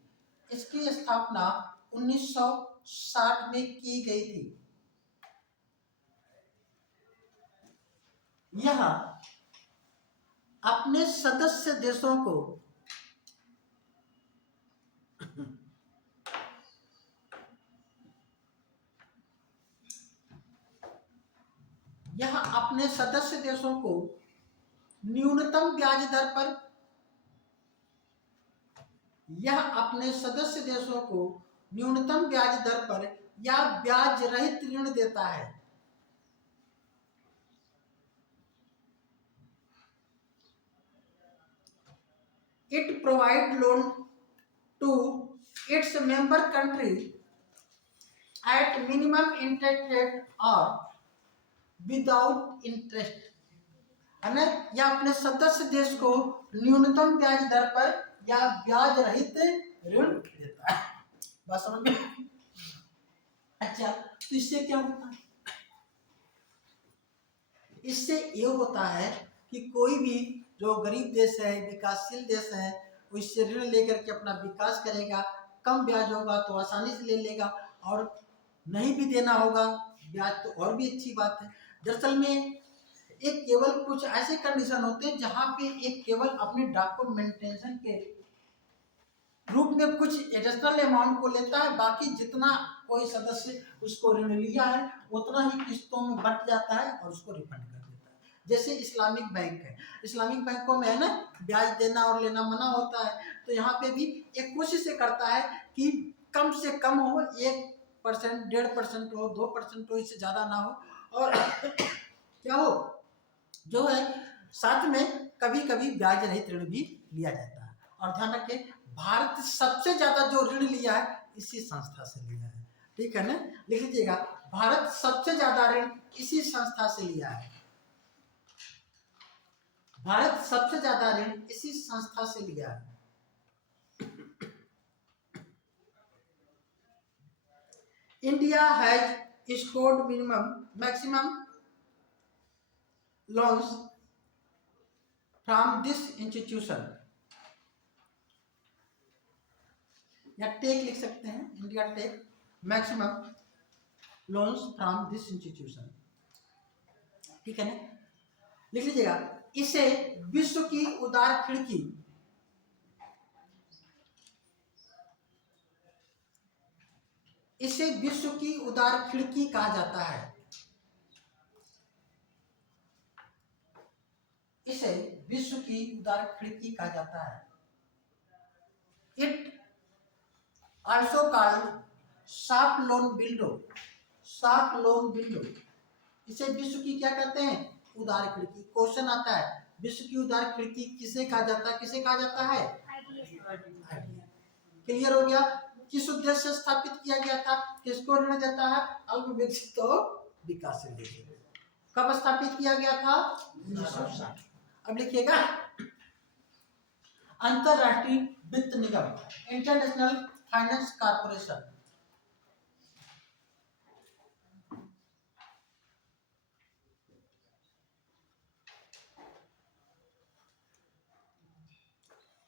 इसकी स्थापना 1960 में की गई थी। यह अपने सदस्य देशों को न्यूनतम ब्याज दर पर न्यूनतम ब्याज दर पर या ब्याज रहित ऋण देता है। It provide loan to its member country at minimum interest rate और विदाउट इंटरेस्ट, है ना। या अपने सदस्य देश को न्यूनतम ब्याज दर पर या ब्याज रहित ऋण देता है। बात समझ में? अच्छा, तो इससे क्या होता है? इससे ये होता है कि कोई भी जो गरीब देश है, विकासशील देश है, वो इससे ऋण लेकर के अपना विकास करेगा। कम ब्याज होगा तो आसानी से ले लेगा, और नहीं भी देना होगा ब्याज तो और भी अच्छी बात है। दरअसल में एक केवल कुछ ऐसे कंडीशन होते हैं जहां पे एक केवल अपने डॉक्यूमेंटेशन के रूप में कुछ एडिशनल अमाउंट को लेता है, बाकी जितना कोई सदस्य उसको ऋण लिया है उतना ही किस्तों में बंट जाता है और उसको रिफंड कर देता है। जैसे इस्लामिक बैंक है, इस्लामिक बैंकों में है ना, ब्याज देना और लेना मना होता है, तो यहाँ पे भी एक कोशिश करता है कि कम से कम हो, 1%, 1.5% हो, 2% हो, इससे ज़्यादा ना हो, और क्या हो जो है साथ में कभी कभी ब्याज रहित ऋण भी लिया जाता है। और ध्यान रखें, भारत सबसे ज्यादा जो ऋण लिया है इसी संस्था से लिया है, ठीक है ना। लिख लीजिएगा, भारत सबसे ज्यादा ऋण इसी संस्था से लिया है। भारत सबसे ज्यादा ऋण इसी संस्था से लिया है। India has scored maximum loans from this institution, या टेक लिख सकते हैं, India take maximum loans from this institution, ठीक है ना। लिख लीजिएगा, इसे विश्व की उदार खिड़की, इसे विश्व की उदार खिड़की कहा जाता है। इसे विश्व की उदार खिड़की कहा जाता है। It also called soft loan window, soft loan window. इसे विश्व की क्या कहते हैं? उदार खिड़की। क्वेश्चन आता है, विश्व की उदार खिड़की किसे कहा जाता है? किसे कहा जाता है? क्लियर हो गया? किस उद्देश्य से स्थापित किया गया था? किसको ऋण देता है? अल्प विकसित और विकासशील देश। कब स्थापित किया गया था? 1960। अब लिखिएगा, अंतरराष्ट्रीय वित्त निगम, इंटरनेशनल फाइनेंस कॉर्पोरेशन,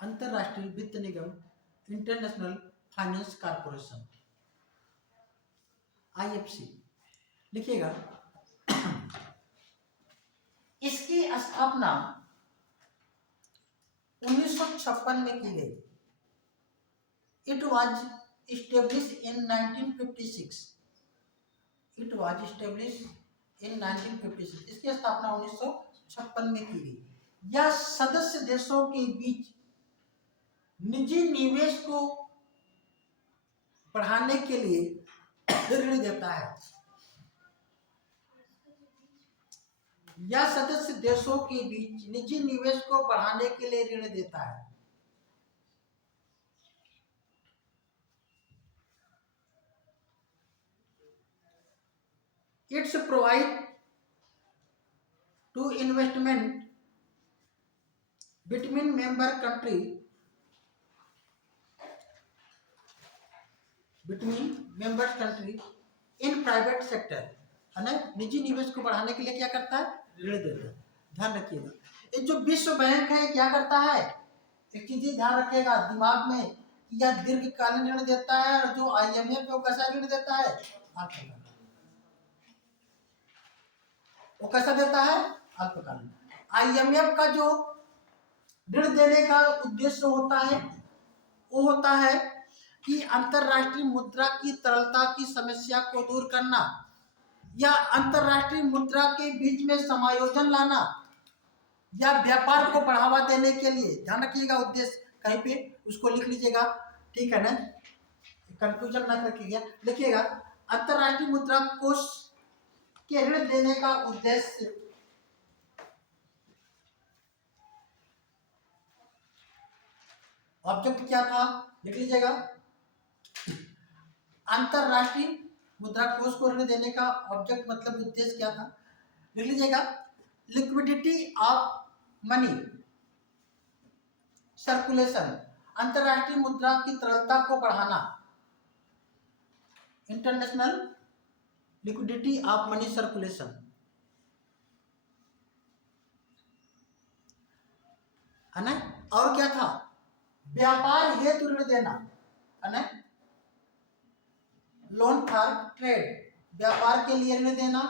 अंतरराष्ट्रीय वित्त निगम, इंटरनेशनल फाइनेंस कॉर्पोरेशन, IFC। लिखिएगा, इसकी स्थापना 1956 में की गई। It was established in 1956। It was established in 1956। इसकी स्थापना 1956 में की गई। यह सदस्य देशों के बीच निजी निवेश को बढ़ाने के लिए ऋण देता है। यह सदस्य देशों के बीच निजी निवेश को बढ़ाने के लिए ऋण देता है। It's provide to investment between member country between members country in private sector, है ना, निजी निवेश को बढ़ाने के लिए क्या करता है, ऋण देता है। ध्यान रखिएगा, ये जो विश्व बैंक है क्या करता है, एक चीज ध्यान रखिएगा दिमाग में, यह दीर्घकालीन ऋण देता है, और जो IMF है वो कैसा ऋण देता है, अल्पकालीन। वो कैसा देता है, अल्पकालीन। IMF का जो ऋण देने का उद्देश्य होता है वो होता है कि अंतरराष्ट्रीय मुद्रा की तरलता की समस्या को दूर करना, या अंतरराष्ट्रीय मुद्रा के बीच में समायोजन लाना, या व्यापार को बढ़ावा देने के लिए। ध्यान रखिएगा उद्देश्य, कहीं पे उसको लिख लीजिएगा, ठीक है ना, कंफ्यूजन ना रखिएगा, लिखिएगा अंतरराष्ट्रीय मुद्रा कोष के ऋण देने का उद्देश्य ऑब्जेक्ट क्या था, लिख लीजिएगा, अंतरराष्ट्रीय मुद्रा कोष को ऋण देने का ऑब्जेक्ट मतलब उद्देश्य क्या था, लिख लीजिएगा, लिक्विडिटी ऑफ मनी सर्कुलेशन, अंतरराष्ट्रीय मुद्रा की तरलता को बढ़ाना, international liquidity of money circulation, है ना। और क्या था, व्यापार हेतु ऋण देना, है ना, लोन फॉर ट्रेड, व्यापार के लिए ऋण देना।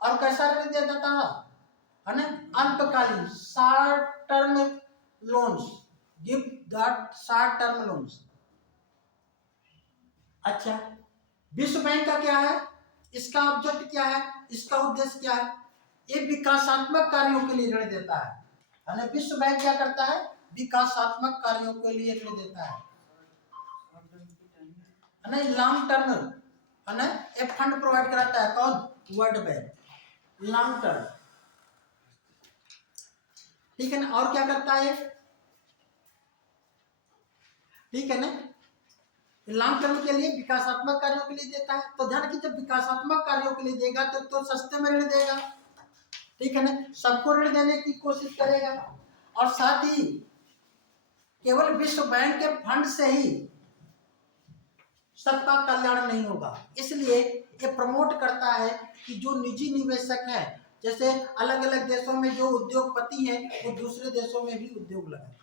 और कैसा ऋण देता था, है ना, अल्पकालीन, short term loans, give that short term loans. अच्छा, विश्व बैंक का क्या है, इसका ऑब्जेक्ट क्या है, इसका उद्देश्य क्या है, ये विकासात्मक कार्यों के लिए ऋण देता है ना। विश्व बैंक क्या करता है, विकासात्मक कार्यों के लिए ऋण देता है ना, लॉन्ग टर्म, है ना, एक फंड प्रोवाइड कराता है, कौन, वर्ल्ड बैंक, लॉन्ग टर्म, ठीक है ना। और क्या करता है, ठीक है ना, लॉन्ग टर्म के लिए विकासात्मक कार्यों के लिए देता है। तो ध्यान रखिए, जब विकासात्मक कार्यों के लिए देगा तो सस्ते में ऋण देगा, ठीक है ना, सबको ऋण देने की कोशिश करेगा। और साथ ही केवल विश्व बैंक के फंड से ही सबका कल्याण नहीं होगा, इसलिए ये प्रमोट करता है कि जो निजी निवेशक है, जैसे अलग अलग देशों में जो उद्योगपति हैं, वो दूसरे देशों में भी उद्योग लगाए।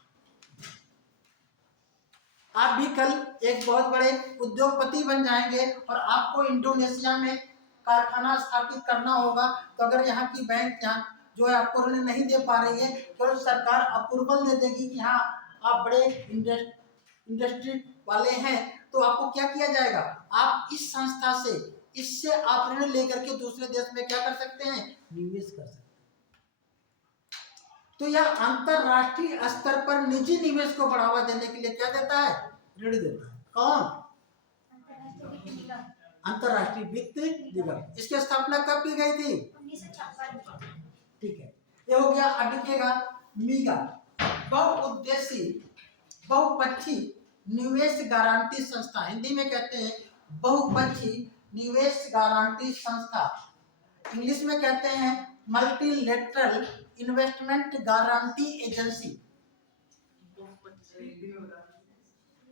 आप भी कल एक बहुत बड़े उद्योगपति बन जाएंगे और आपको इंडोनेशिया में कारखाना स्थापित करना होगा, तो अगर यहाँ की बैंक यहाँ जो है आपको ऋण नहीं दे पा रही है, तो सरकार अप्रूवल दे देगी कि हाँ आप बड़े इंडस्ट्री वाले हैं, तो आपको क्या किया जाएगा, आप इस संस्था से, इससे आप ऋण लेकर के दूसरे देश में क्या कर सकते हैं, निवेश कर सकते हैं। तो यह अंतरराष्ट्रीय स्तर पर निजी निवेश को बढ़ावा देने के लिए क्या देता है, ऋण देता है। कौन, अंतरराष्ट्रीय वित्त निगम। इसकी स्थापना कब की गई थी, 1956। ठीक है, ये हो गया। अब देखिएगा मीगा, बहुउद्देशीय बहुपक्षीय निवेश गारंटी संस्था, हिंदी में कहते हैं बहुपक्षीय निवेश गारंटी संस्था, इंग्लिश में कहते हैं मल्टीलेटरल इन्वेस्टमेंट गारंटी एजेंसी।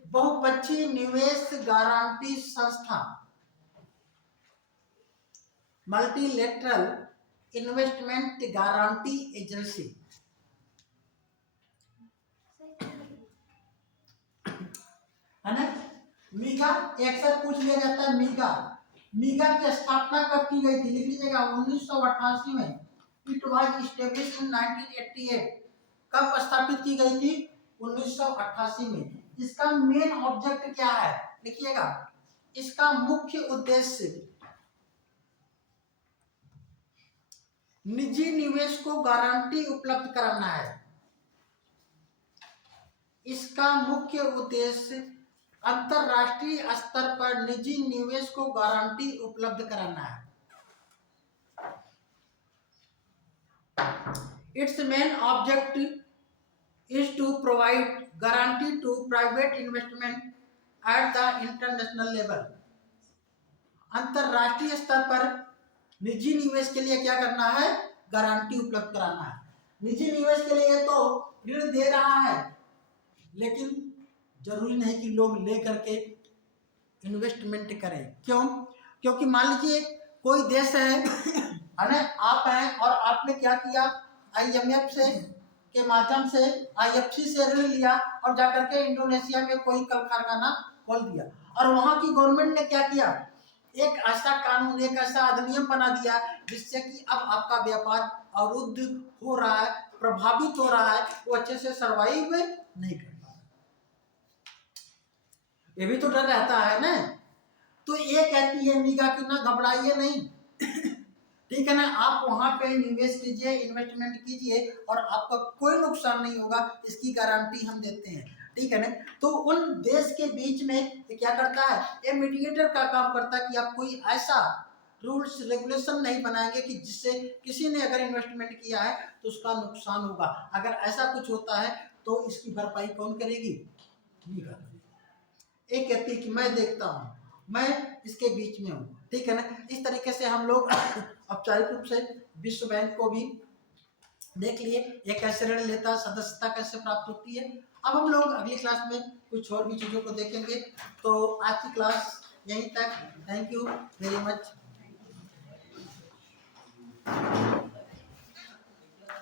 बहुपक्षीय निवेश गारंटी संस्था, मल्टीलेटरल इन्वेस्टमेंट गारंटी एजेंसी, है ना। मीगा अक्सर पूछ लिया जाता है, मीगा, मीगा की स्थापना कब की गई थी, लिख लीजिएगा 1988 में। It was establish in 1988। कब स्थापित की गई थी, 1988 में। इसका मेन ऑब्जेक्ट क्या है, लिखिएगा, इसका मुख्य उद्देश्य निजी निवेश को गारंटी उपलब्ध कराना है। इसका मुख्य उद्देश्य अंतरराष्ट्रीय स्तर पर निजी निवेश को गारंटी उपलब्ध कराना है। Its main object is to provide guarantee to private investment at the international level। अंतरराष्ट्रीय स्तर पर निजी निवेश के लिए क्या करना है, गारंटी उपलब्ध कराना है। निजी निवेश के लिए तो ऋण दे रहा है, लेकिन जरूरी नहीं कि लोग ले करके इन्वेस्टमेंट करें। क्यों? क्योंकि मान लीजिए कोई देश है ना, आप हैं और आपने क्या किया, IMF से के माध्यम से, IFC से ऋण लिया और जाकर के इंडोनेशिया में कोई कल कारखाना खोल दिया, और वहां की गवर्नमेंट ने क्या किया, एक ऐसा कानून, एक ऐसा अधिनियम बना दिया जिससे कि अब आपका व्यापार अवरुद्ध हो रहा है, प्रभावित हो रहा है, वो अच्छे से सर्वाइव नहीं कर पा रहा। ये भी तो डर रहता है ना। तो ये कहती है निगा कि ना घबराइए नहीं, ठीक है ना, आप वहां पे निवेश कीजिए, इन्वेस्टमेंट कीजिए और आपका कोई नुकसान नहीं होगा, इसकी गारंटी हम देते हैं, ठीक है ना। तो उन देश के बीच में ये क्या करता है, ये मीडिएटर का काम करता है कि आप कोई ऐसा रूल्स रेगुलेशन नहीं बनाएंगे कि जिससे किसी ने अगर इन्वेस्टमेंट किया है तो उसका नुकसान होगा। अगर ऐसा कुछ होता है तो इसकी भरपाई कौन करेगी, निगा। एक कहती है कि मैं देखता हूँ, मैं इसके बीच में हूँ, ठीक है ना। इस तरीके से हम लोग औपचारिक रूप से विश्व बैंक को भी देख लिए, ये कैसे ऋण लेता, सदस्यता कैसे प्राप्त होती है। अब हम लोग अगली क्लास में कुछ और भी चीज़ों को देखेंगे। तो आज की क्लास यहीं तक। Thank you very much.